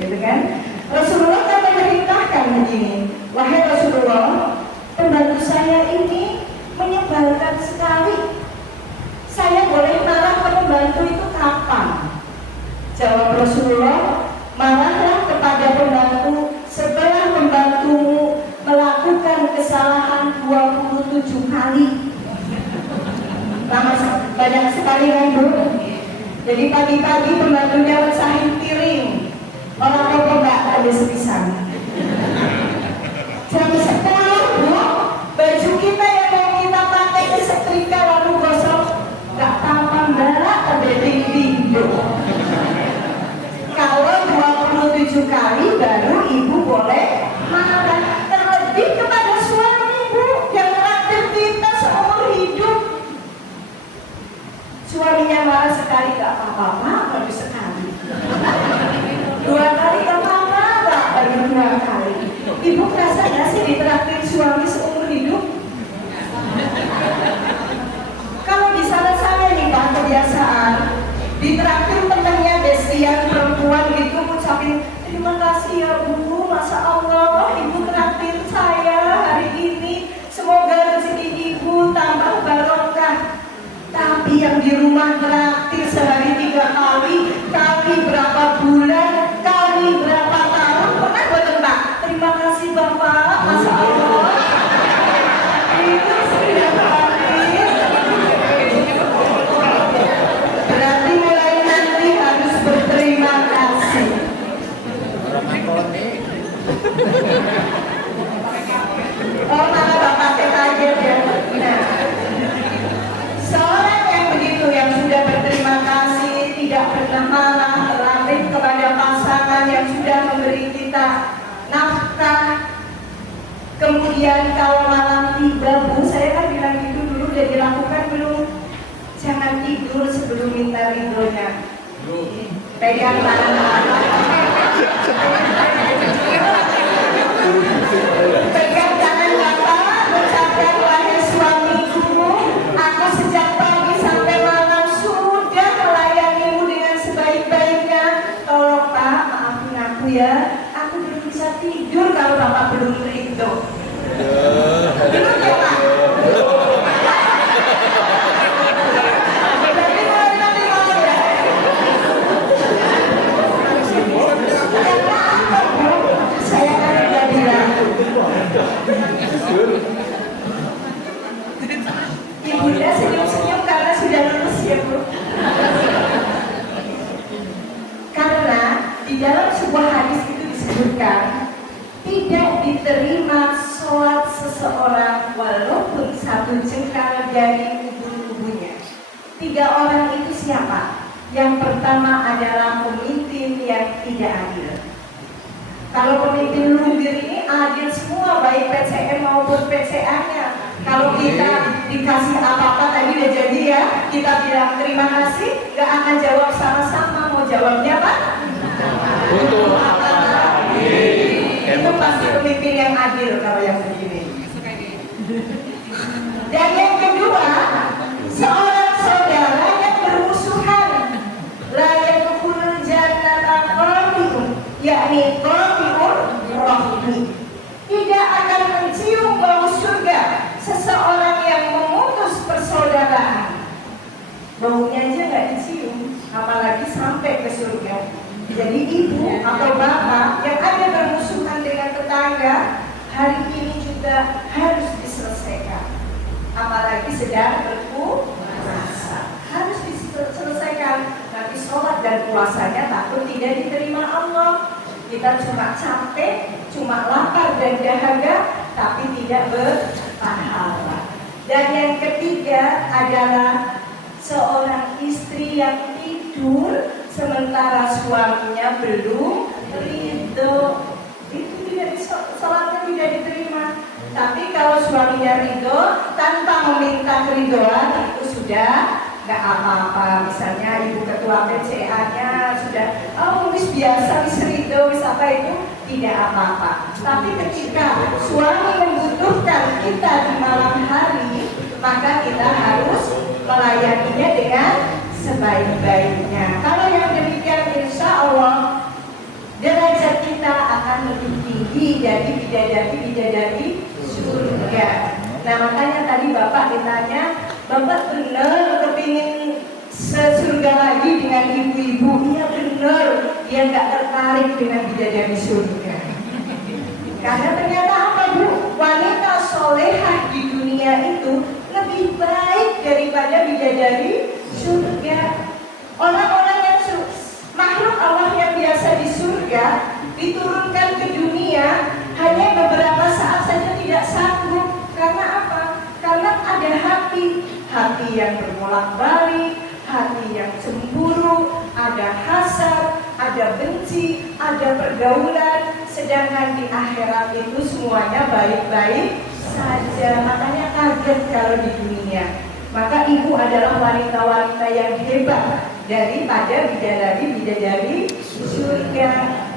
Gitu kan? Rasulullah kan memerintahkan begini, wahai Rasulullah, pembantu saya ini menyebalkan sekali. Saya boleh marah ke pembantu itu kapan? Jawab Rasulullah, marahlah kepada pembantu setelah pembantumu melakukan kesalahan 27 kali. Lama banyak sekali kan, Bu? Jadi pagi-pagi pembantunya mecahin piring, orang kok nggak ada sepisan. Jam 10, Bu, baju kita yang mau kita pakai kesetrika lalu gosok, nggak tampan balak ada dinding, Bu. Kalau 27 kali baru ibu boleh marah. Terlebih kepada suami, Bu, yang traktir kita seumur hidup. Suaminya marah sekali gak apa-apa, baru sekali. 2 kali gak apa-apa, baru 2 kali. Ibu merasa gak sih ditraktir suami seumur hidup? Kalau di sana saya nih Pak, kebiasaan ditraktir temennya bestian perempuan gitu, ucapin terima kasih ya Bu, Masya Allah Ibu traktir saya hari ini, semoga rezeki Ibu tambah barokah. Tapi yang di rumah traktir sehari 3 kali, Kemudian kalau malam tiba Bu, saya kan bilang gitu dulu, udah dilakukan belum? Jangan tidur sebelum minta ridhonya. Pegang tangan pegang tangan Bapak, ucapkan wahai suamiku, aku sejak pagi sampai malam sudah melayanimu dengan sebaik-baiknya. Tolong Pak, maafin aku ya, aku belum bisa tidur kalau Bapak belum ridho. Belum ya Pak? Berarti mau nanti mau ya? Karena apa Bu? Saya kan udah bilang Ibunda senyum-senyum karena sudah lulus ya Bu. Karena di dalam sebuah hadis itu disebutkan tidak diterima sholat seseorang walaupun satu jengkal dari ubun-ubunnya. 3 orang itu siapa? Yang pertama adalah pemimpin yang tidak adil. Kalau pemimpin lumbir ini adil semua, baik PCM maupun PCA-nya. Kalau kita dikasih apa-apa tadi udah jadi ya, kita bilang terima kasih, gak akan jawab sama-sama. Mau jawabnya apa? Untuk Itu pasti pemimpin yang adil kalau yang begini. Dan yang kedua, seorang saudara yang bermusuhan, la yadkhulul jannata qati'un, yakni qati'ur rahmi. Tidak akan mencium bau surga seseorang yang memutus persaudaraan. Baunya aja nggak dicium, apalagi sampai ke surga. Jadi ibu atau bapak yang ada bermusuhan dengan tetangga, hari ini juga harus diselesaikan. Apalagi sedang berpuasa, harus diselesaikan. Nanti sholat dan puasanya takut tidak diterima Allah. Kita cuma capek, cuma lapar dan dahaga, tapi tidak berpahala. Dan yang ketiga adalah seorang istri yang tidur sementara suaminya belum ridho, itu tidak sholatnya tidak diterima. Tapi kalau suaminya ridho tanpa meminta keridhoan, itu sudah nggak apa-apa. Misalnya ibu ketua PCA-nya sudah, oh wis biasa, wis ridho, wis apa, itu tidak apa-apa. Tapi ketika suami membutuhkan kita di malam hari, maka kita harus melayaninya dengan sebaik-baiknya. Kalau yang demikian, insya Allah derajat kita akan lebih tinggi dari bidadari surga. Nah makanya tadi Bapak ditanya, Bapak benar kepingin sesurga lagi dengan ibu-ibu? Iya benar, dia nggak tertarik dengan bidadari surga. Karena ternyata apa Bu? Wanita solehah di dunia itu lebih baik daripada bidadari surga. Orang-orang yang makhluk Allah yang biasa di surga diturunkan ke dunia hanya beberapa saat saja tidak sanggup. Karena apa? Karena ada hati yang berbolak-balik, hati yang cemburu, ada hasad, ada benci, ada pergaulan. Sedangkan di akhirat itu semuanya baik-baik saja. Makanya kaget kalau di dunia. Maka ibu adalah wanita-wanita yang hebat daripada bidadari surga.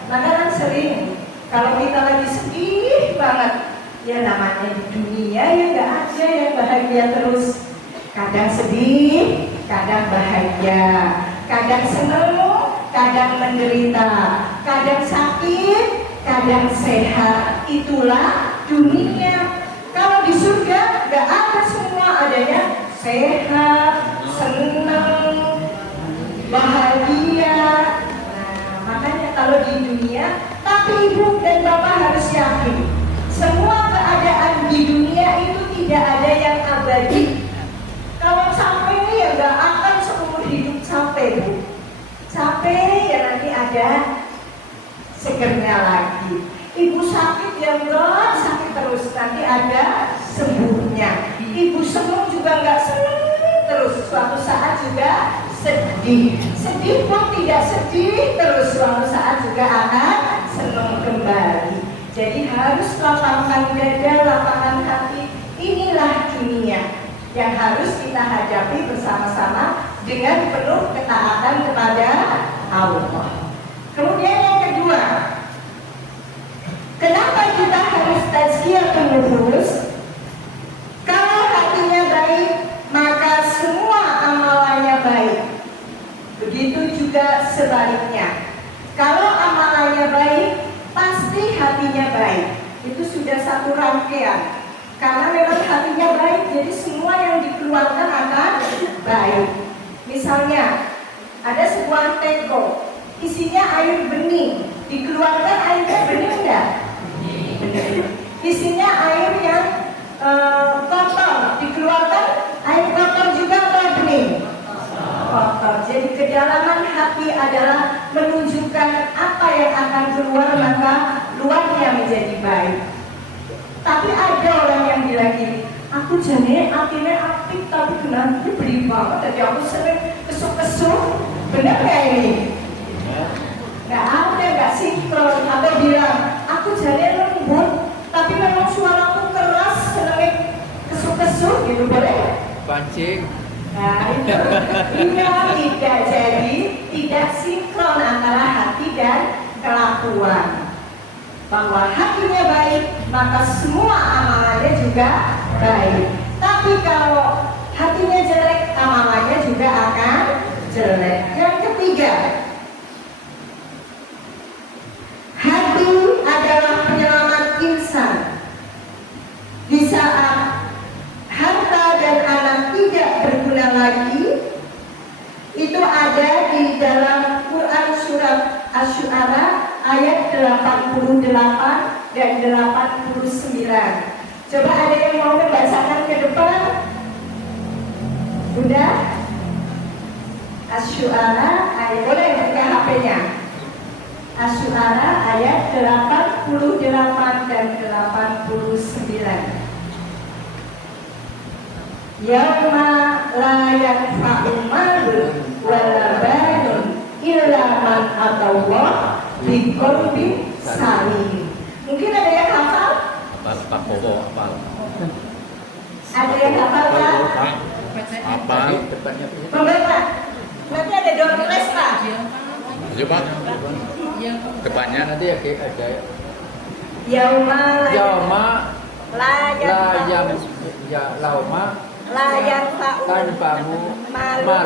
Maka kan sering kalau kita lagi sedih banget, ya namanya di dunia ya nggak ada yang bahagia terus. Kadang sedih, kadang bahagia, kadang senang, kadang menderita, kadang sakit, kadang sehat. Itulah dunia. Kalau di surga nggak ada, semua adanya sehat, senang, bahagia. Nah, makanya kalau di dunia, tapi ibu dan bapak harus yakin, semua keadaan di dunia itu tidak ada yang abadi. Kalau capek ya nggak akan seumur hidup capek Bu. Capek ya nanti ada segernya lagi. Ibu sakit ya enggak sakit terus, nanti ada sembuhnya. Ibu senang juga nggak senang terus, suatu saat juga sedih. Sedih pun tidak sedih terus, suatu saat juga akan senang kembali. Jadi harus lapangkan dada, lapangkan hati. Inilah dunia yang harus kita hadapi bersama-sama dengan penuh ketaatan kepada Allah. Kemudian yang kedua, kenapa kita harus tazkiyatun nufus? Kalau hatinya baik, maka semua amalannya baik. Begitu juga sebaliknya. Kalau amalannya baik, pasti hatinya baik. Itu sudah satu rangkaian. Karena memang hatinya baik, jadi semua yang dikeluarkan akan baik. Misalnya, ada sebuah teko, isinya air bening, dikeluarkan airnya bening enggak? Bening. Isinya air yang kotor, dikeluarkan air kotor juga apa bening? Kotor. Jadi kedalaman hati adalah menunjukkan apa yang akan keluar, maka luarnya menjadi baik. Tapi ada orang yang bilang gini, aku jane hatinya aktif tapi kenapa beli banget, jadi aku sering kesuk-kesuk. Benar gak ini? Gak ada, gak sinkron. Atau bilang, aku jane lembut tapi memang suaraku keras, sering kesuk-kesuk gitu, boleh? Pancing. Nah itu tidak jadi, tidak sinkron antara hati dan kelakuan. Bahwa hatinya baik, maka semua amalannya juga baik. Tapi kalau hatinya jelek, amalannya juga akan jelek. Yang ketiga, hati adalah penyelamat insan. Di saat harta dan anak tidak berguna lagi, itu ada di dalam Quran surat Asy-Syu'ara ayat 88 dan 89. Coba ada yang mau membacakan ke depan? Udah? Asy-Syu'ara ayat, boleh buka HP-nya. Asy-Syu'ara ayat 88 dan 89. Yauma la yanfa'u malun wala banun illa man atallah biqalbin salim. Mungkin ada yang hafal? Pak Bobo apa? Ada yang hafal Pak? Apa? Membaca. Nanti ada door prize Pak. Coba. Depannya nanti ya ada. Yauma la yanfa'u malun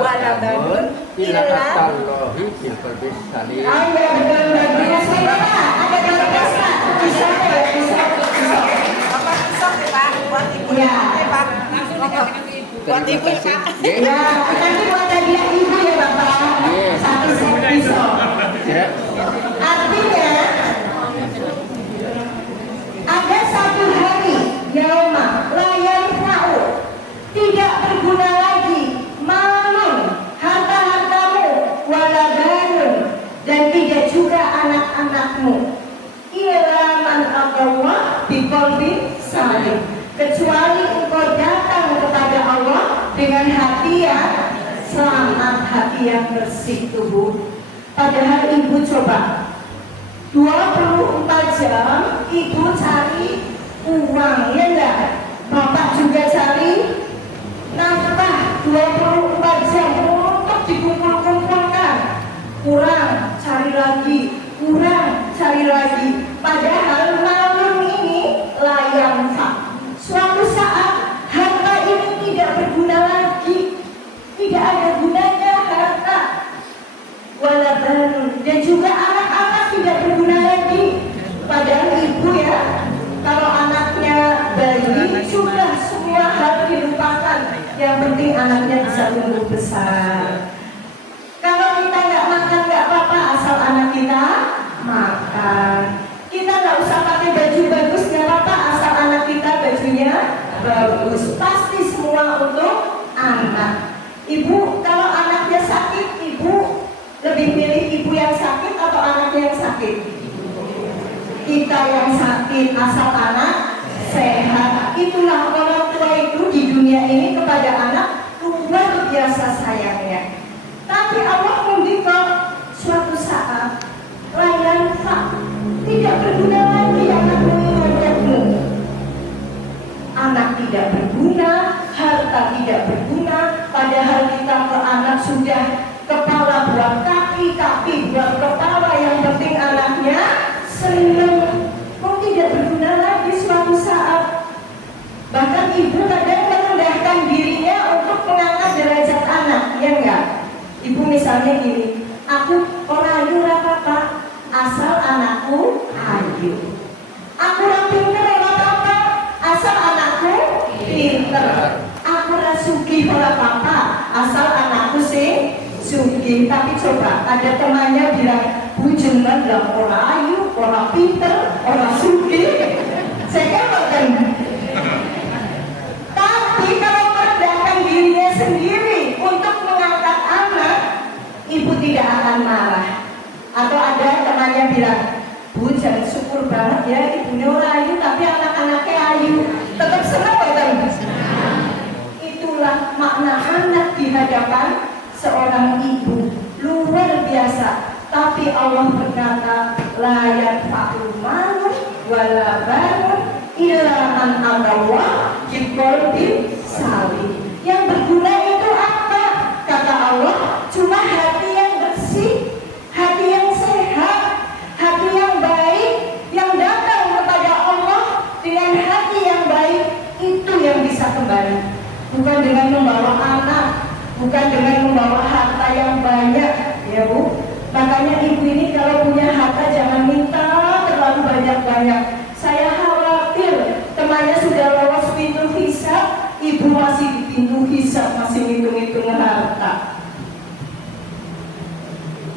wala banun illa atallahi bil qalbi salim. Ada door prize Pak. Bisa ya? Bisa. Bapak pisau ya Pak, buat ibu Ya. Pak. Buat ibu Pak. Ya, nanti buat hadiah ibu ya Bapak. Yes. Satu set pisau. Ya. Artinya ada satu hari yauma la yanfa'u, tidak berguna lagi malun, harta-hartamu, wala banun, dan tidak juga anak-anakmu, illa man atallah biqalbin salim, kecuali engkau datang kepada Allah dengan hati yang selamat, hati yang bersih tubuh. Padahal ibu coba 24 jam ibu cari uang, ya enggak? Bapak juga cari nafkah 24 jam untuk dikumpul-kumpulkan. Kurang, cari lagi, kurang, cari lagi. Padahal malun ini layan Pak. Suatu saat harta ini tidak berguna lagi, tidak ada gunanya harta. Wala banun, dan juga anak-anak tidak berguna lagi. Padahal ibu ya, kalau anaknya bayi sudah semua hal dilupakan. Yang penting anaknya bisa tumbuh besar. Kalau kita nggak makan nggak apa-apa, asal anak kita makan. Kita nggak usah pakai baju bagus nggak apa-apa, asal anak kita bajunya bagus. Pasti semua untuk anak. Ibu kalau anaknya sakit, ibu lebih pilih ibu yang sakit atau anak yang sakit? Kita yang sakit, asal anak sehat. Itulah orang tua itu di dunia ini kepada anak luar biasa sayangnya. Tapi Allah mendidik suatu saat layan tidak berguna Bahkan ibu kadang merendahkan dirinya untuk mengangkat derajat anak, ya enggak? Ibu misalnya gini, aku orang ayu apa asal anakku ayu. Aku orang pinter apa asal anakku pinter. Aku orang sugih apa asal anakku sing sugih. Tapi coba ada temannya bilang, bu jenengan lah orang ayu, orang pinter, orang sugih. Saya kan tapi kalau merendahkan dirinya sendiri untuk mengangkat anak, ibu tidak akan marah. Atau ada temannya bilang, bu jangan syukur banget ya ibunya orang ayu tapi anak-anaknya ayu. Tetap senang kan? Itulah makna anak di hadapan seorang ibu, luar biasa. Tapi Allah berkata, la yanfa'u malun wala banun illa man Allah biqalbin salim. Yang berguna itu apa? Kata Allah, cuma hati yang bersih, hati yang sehat, hati yang baik, yang datang kepada Allah dengan hati yang baik. Itu yang bisa kembali. Bukan dengan membawa anak, bukan dengan membawa harta yang banyak, ya bu. Makanya ibu ini kalau punya harta jangan minta terlalu banyak-banyak. Saya khawatir temannya sudah lolos pintu hisab, ibu masih di pintu hisab, masih hitung-hitung harta.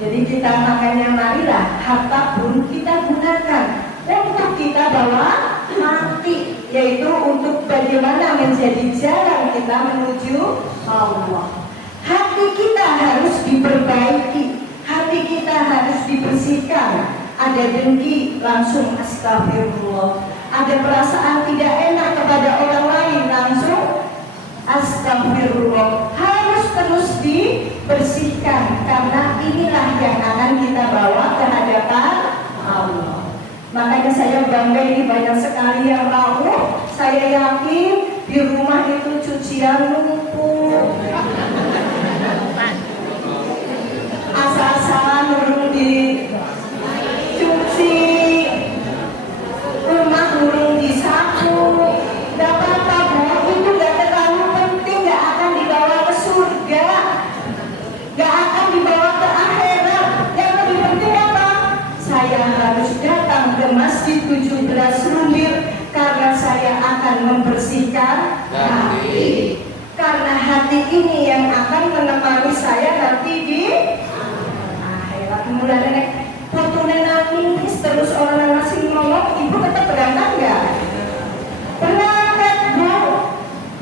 Jadi kita makanya marilah harta pun kita gunakan untuk kita bawa nanti, yaitu untuk bagaimana menjadi jalan kita menuju Allah. Hati kita harus diperbaiki, hati kita harus dibersihkan. Ada dengki, langsung astagfirullah. Ada perasaan tidak enak kepada orang lain, langsung astagfirullah. Harus terus dibersihkan, karena inilah yang akan kita bawa ke hadapan Allah. Makanya saya bangga ini banyak sekali yang rawuh. Saya yakin di rumah itu cucian numpuk, asal-asalan urung dicuci, rumah urung disapu. Gak apa-apa bu, itu gak terlalu penting, gak akan dibawa ke surga, gak akan dibawa ke akhirat. Yang lebih penting apa? Saya harus datang ke Masjid 17 Rumbir karena saya akan membersihkan hati. Karena hati ini yang akan menemani saya nanti di akhirat. Mulai putune nangis terus orang ngasih ngomong, ibu tetap berangkat nggak? Berangkat bu.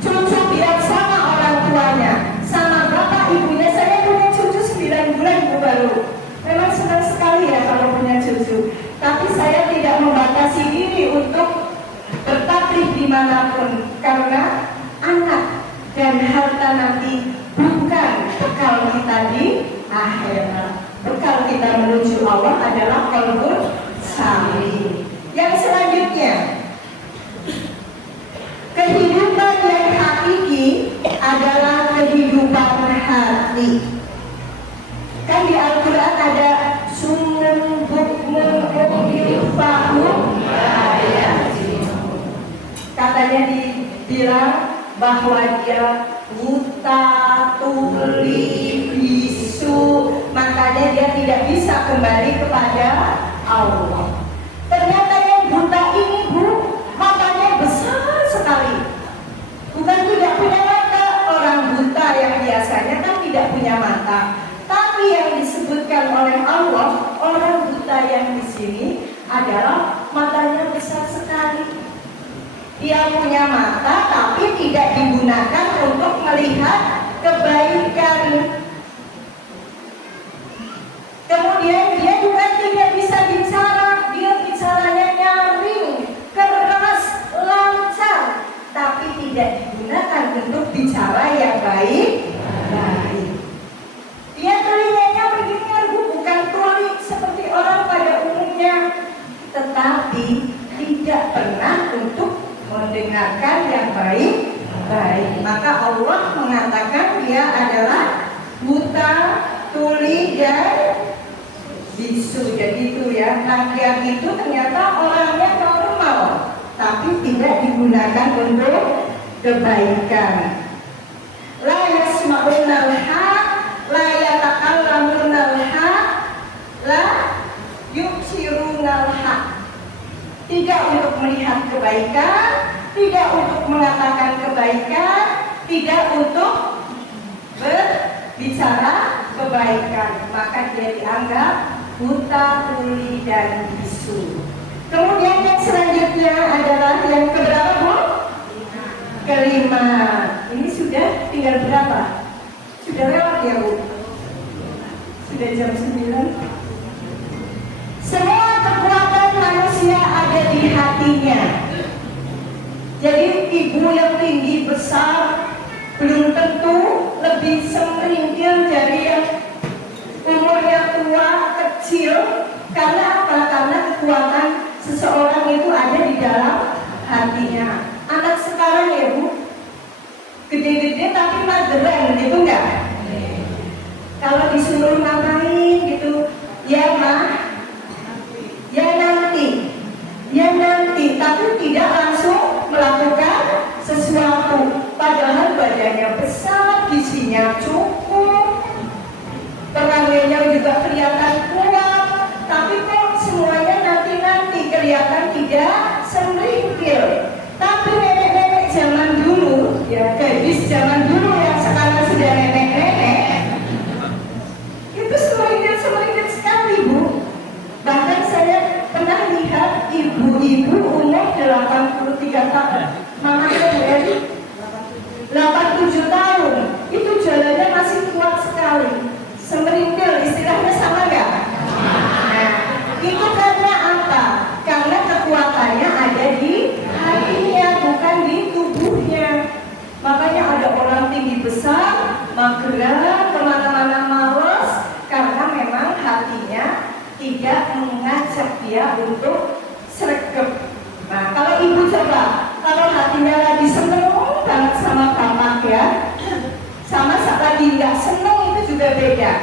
Cucu biar sama orang tuanya, sama bapak ibunya. Saya punya cucu 9 bulan bu baru. Memang senang sekali ya kalau punya cucu. Tapi saya tidak membatasi diri untuk bertaklif dimanapun, karena anak dan harta nanti bukan bekal kita di akhirat. Bekal kita menuju Allah adalah qalbun salim. Yang selanjutnya, kehidupan yang hakiki adalah kehidupan hati. Kan di Al-Quran ada summun bukmun umil fahum katanya dibilang bahwa dia buta, tuli, bisu, makanya dia tidak bisa kembali kepada Allah. Ternyata yang buta ini bu, matanya besar sekali. Bukan tidak punya mata, orang buta yang biasanya kan tidak punya mata. Tapi yang disebutkan oleh Allah, orang buta yang di sini adalah matanya besar sekali. Dia punya mata tapi tidak digunakan untuk melihat kebaikan. Kemudian dia juga tidak bisa bicara, dia bicaranya nyaring, keras, lancar, tapi tidak digunakan untuk bicara yang baik. Dia telinganya begini, bukan tuli seperti orang pada umumnya, tetapi tidak pernah untuk mendengarkan yang baik. Maka Allah mengatakan dia adalah buta, tuli, dan bisu. Jadi itu ya, nah dia itu ternyata orangnya normal, tapi tapi tidak digunakan untuk kebaikan. La yasma'unal haq, la yatakallamunal haq, la yubsirunal haq. Tidak untuk melihat kebaikan, tidak untuk mengatakan kebaikan, tidak untuk berbicara kebaikan, maka dia dianggap buta, tuli, dan bisu. Kemudian yang selanjutnya adalah yang keberapa, Bu? Kelima. Ini sudah tinggal berapa? Sudah lewat ya, Bu? Sudah jam 9. Semua kekuatan manusia ada di hatinya. Jadi ibu yang tinggi besar belum tentu lebih semerintil dari yang umurnya tua kecil. Karena apa? Karena kekuatan seseorang itu ada di dalam hatinya. Anak sekarang ya Bu, gede-gede tapi mageran gitu enggak? Kalau disuruh ngapain gitu, ya mah, ya nanti, tapi tidak langsung melakukan sesuatu. Padahal badannya besar, gizinya cukup, perangainya juga kelihatan kuat, tapi kok semuanya nanti kelihatan tidak semerintil. Tapi nenek-nenek zaman dulu, ya gadis zaman dulu yang sekarang sudah nenek-nenek, itu semerintil sekali Bu. Bahkan saya pernah lihat ibu-ibu umur 83 tahun, mama saya Bu Eri 87 tahun, itu jalannya masih kuat sekali, semerintil, istilahnya sama nggak? Nah, itu karena apa? Karena kekuatannya ada di hatinya, bukan di tubuhnya. Makanya ada orang tinggi besar, mageran, kemana-mana males, karena memang hatinya tidak mengajak dia untuk sregep. Nah, kalau ibu coba, kalau hatinya lagi seneng banget sama bapak ya, sama saat lagi nggak seneng itu juga beda.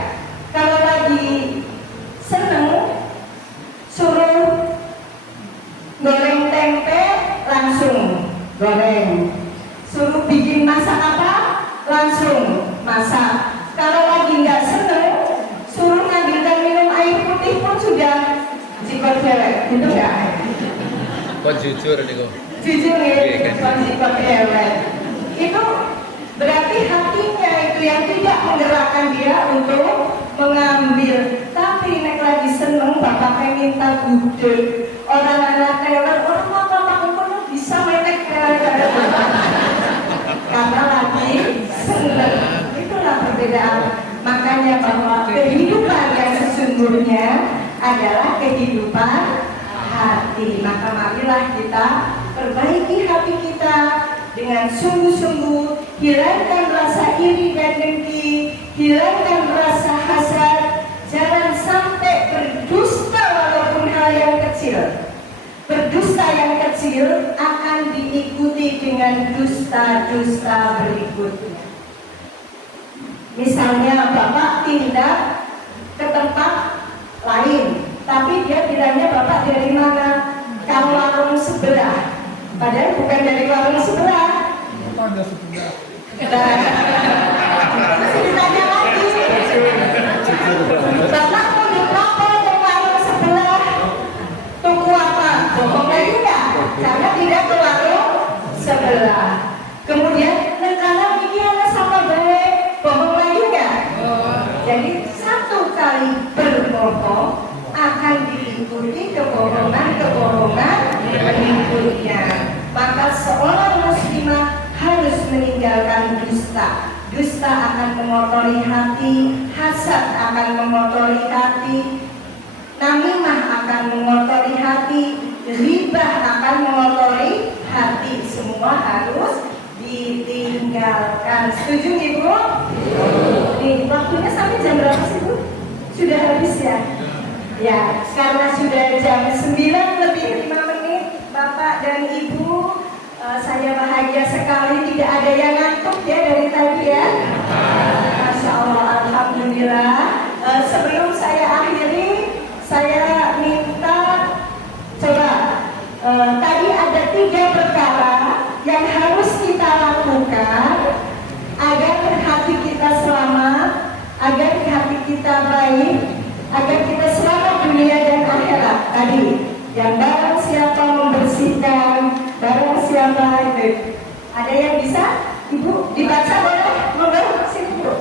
Kalau lagi seneng, suruh goreng tempe langsung goreng, suruh bikin masak apa langsung masak. Kalau lagi nggak seneng, suruh ngambilkan minum air putih pun sudah jikot dewek, gitu nggak? Kok jujur nih kok? Jujur ya, jikot dewek. Itu berarti hatinya itu yang tidak menggerakkan dia untuk mengambil. Tapi nek lagi seneng, bapaknya minta gudeg, orang anak teler, orang bapak pun bisa menek karena lagi seneng. Itulah perbedaan. Makanya bahwa kehidupan yang sesungguhnya adalah kehidupan hati. Maka marilah kita perbaiki hati kita dengan sungguh-sungguh, hilangkan rasa iri dan dengki, hilangkan rasa hasad, jangan sampai berdusta walaupun hal yang kecil. Berdusta yang kecil akan diikuti dengan dusta-dusta berikutnya. Misalnya Bapak tindak ke tempat lain, tapi dia bilangnya Bapak dari mana? Ke warung sebelah. Padahal bukan dari warung sebelah. Masih ditanya lagi. Bapak mau dilapor ke warung sebelah. Tunggu apa? Bohong lagi nggak? Karena tidak ke warung sebelah. Kemudian karena pikirannya sama baik, bohong lagi nggak? Jadi satu kali berbohong akan diikuti kebohongan berikutnya. Maka seorang muslimah harus meninggalkan dusta. Dusta akan mengotori hati, hasad akan mengotori hati, namimah akan mengotori hati, ghibah akan mengotori hati. Semua harus ditinggalkan. Setuju Ibu? Nih, waktunya sampai jam berapa sih Bu? Sudah habis ya? Ya, karena sudah jam 9:05 Bapak dan Ibu, saya bahagia sekali tidak ada yang ngantuk ya dari tadi ya. Masya Allah, Alhamdulillah. Sebelum saya akhiri, saya minta coba tadi ada tiga perkara yang harus kita lakukan agar hati kita selamat, agar hati kita baik, agar kita selamat dunia dan akhirat. Tadi yang barang siapa membersihkan, barang siapa itu. Ada yang bisa? Ibu dibaca boleh? Monggo sini Bu.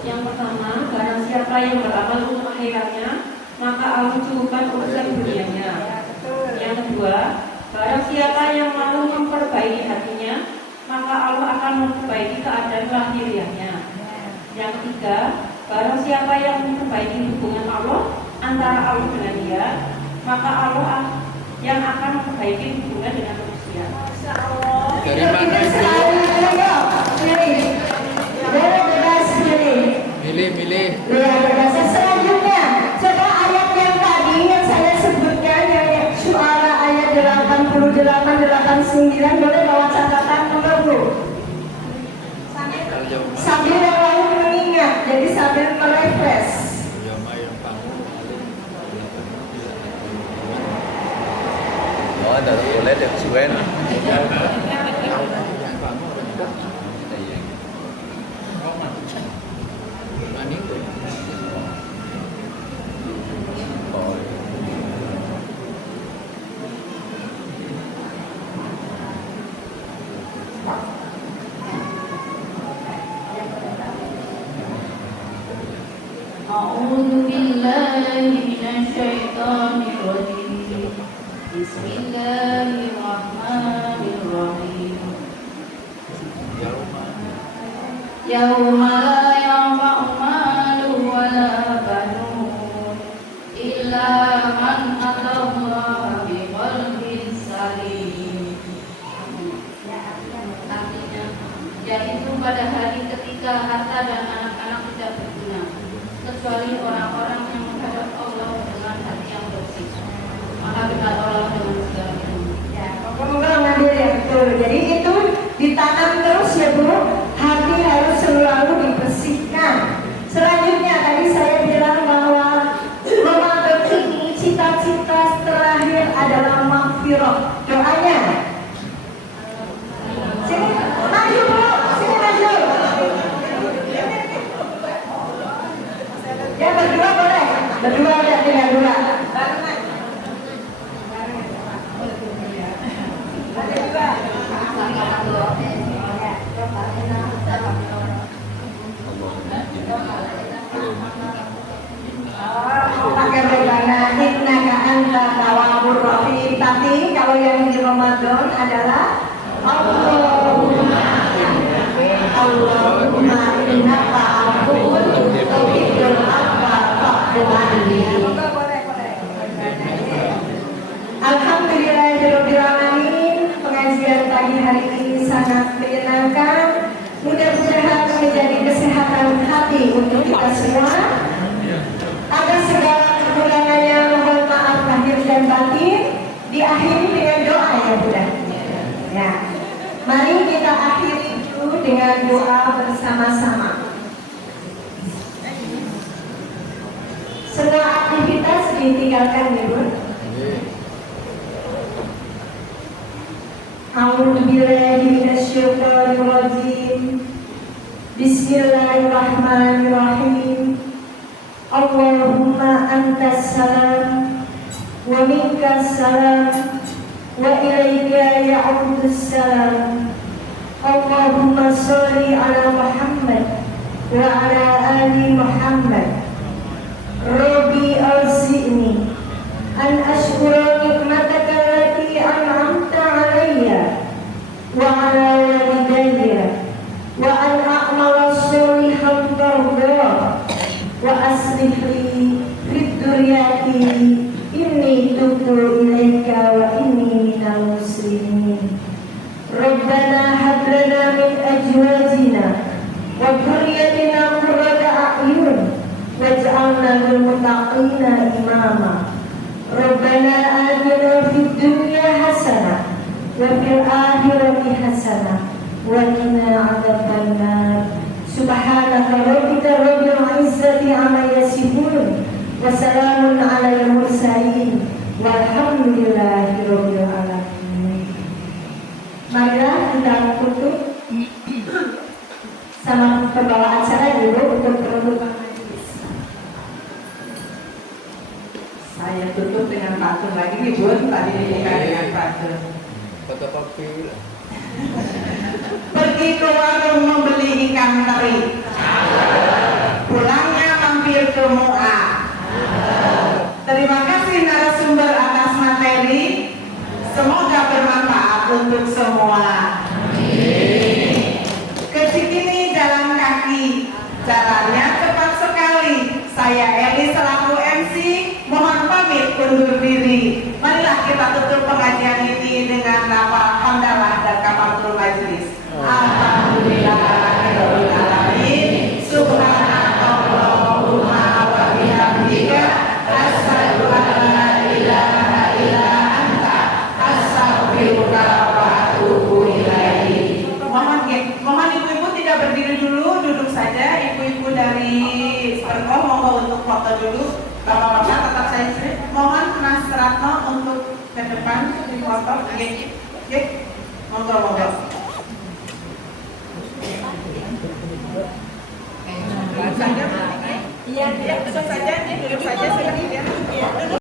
Yang pertama, barang siapa yang beramal untuk akhiratnya, maka Allah cukupkan urusan dunianya. Yang kedua, barang siapa yang mau memperbaiki hatinya, maka Allah akan memperbaiki keadaan lahiriahnya. Yang ketiga, barang siapa yang memperbaiki hubungan Allah antara Allah dengan dia, maka Allah yang akan memperbaiki hubungan dengan manusia. Dari mana itu? Milih. Luar biasa. Selanjutnya, coba ayat yang tadi yang saya sebutkan, yang Syuara ayat 88-89, boleh bawa catatan nomor Bu. Sambil yang lain mengingat, jadi sambil merefresh. Oh, ada boleh deh, Suen. A'udzu billahi minasyaitonir rajim. Bismillahirrahmanirrahim. Yauma la yanfa'u malun wa la banun illa man atallaha biqalbin salim. Artinya, yaitu pada hari ketika harta dan anak-anak tidak berguna, kecuali orang-orang yang menghadap Allah dengan hati yang bersih. Maka dekat Allah dengan segala ilmu. Ya, moga-moga ngambil ya, betul. Jadi itu ditanam terus ya Bu. Hati harus selalu dibersihkan. Selanjutnya tadi saya bilang bahwa Ramadan ini cita-cita terakhir adalah maghfirah. Doanya. Sini maju Bu, sini maju. Ya berdua boleh, berdua udah tinggal dua. Pakai begana, innaka anta tawwabur rahim. Tapi kalau yang di Ramadan adalah Allahumma innaka afuwwun tuhibbul afwa fa'fu anni. Alhamdulillahirabbil alamin. Pengajian pagi hari ini sangat menyenangkan. Mudah-mudahan menjadi kesehatan hati untuk kita semua. Atas segala kekurangannya mohon maaf lahir dan batin. Diakhiri dengan doa ya Bunda. Ya, mari kita akhiri dulu dengan doa bersama-sama. Semua aktivitas ditinggalkan ya Bu. A'udzubillahi minasyaitonir rajim. Bismillahirrahmanirrahim. Allahumma antas salam wa minkas salam wa ilaika ya'udus salam. Allahumma sholli ala Muhammad wa ala ali Muhammad. Rabbi awzi'ni an ashkura nikmataka allati an'amta alayya wa ala walidayya wa an a'mala sholihan tardah wa aslih li fid duryati inni tubtu ilaika wa inni minal muslimin. Rabbana hab lana min azwajina wa dhurriyyatina qurrata a'yun waj'alna lil muttaqina imama. Rabbana atina fid dunya hasanah وفي الآخرة حسنة وقنا عذاب النار سبحانك ربك رب العزة عما يصفون وسلام على المرسلين والحمد لله رب العالمين. Marilah kita tutup sama pembawa acara dulu untuk penutupan majelis. Saya tutup dengan pantun lagi nih Bun, tadi dibuka dengan pantun. Fotokopi. Pergi ke warung membeli ikan teri, pulangnya mampir ke MUA. Terima kasih narasumber atas materi, semoga bermanfaat untuk semua. Ke Cikini jalan kaki, jalannya cepat sekali. Saya Eli selaku MC, mohon pamit undur diri. Marilah kita tutup pengajian ini dengan lafaz hamdalah dan kafaratul majelis. Alhamdulillahirabbil alamin. Subhanakallahumma wa bihamdika asyhadu an la ilaha illa anta astaghfiruka wa atubu ilaik. Mohon ibu-ibu tidak berdiri dulu, duduk saja. Ibu-ibu dari Perko monggo untuk foto dulu. Bapak-bapak tetap saya sini. Mohon Mas Ratno untuk ke depan foto. Monggo. Iya, duduk saja, duduk saja.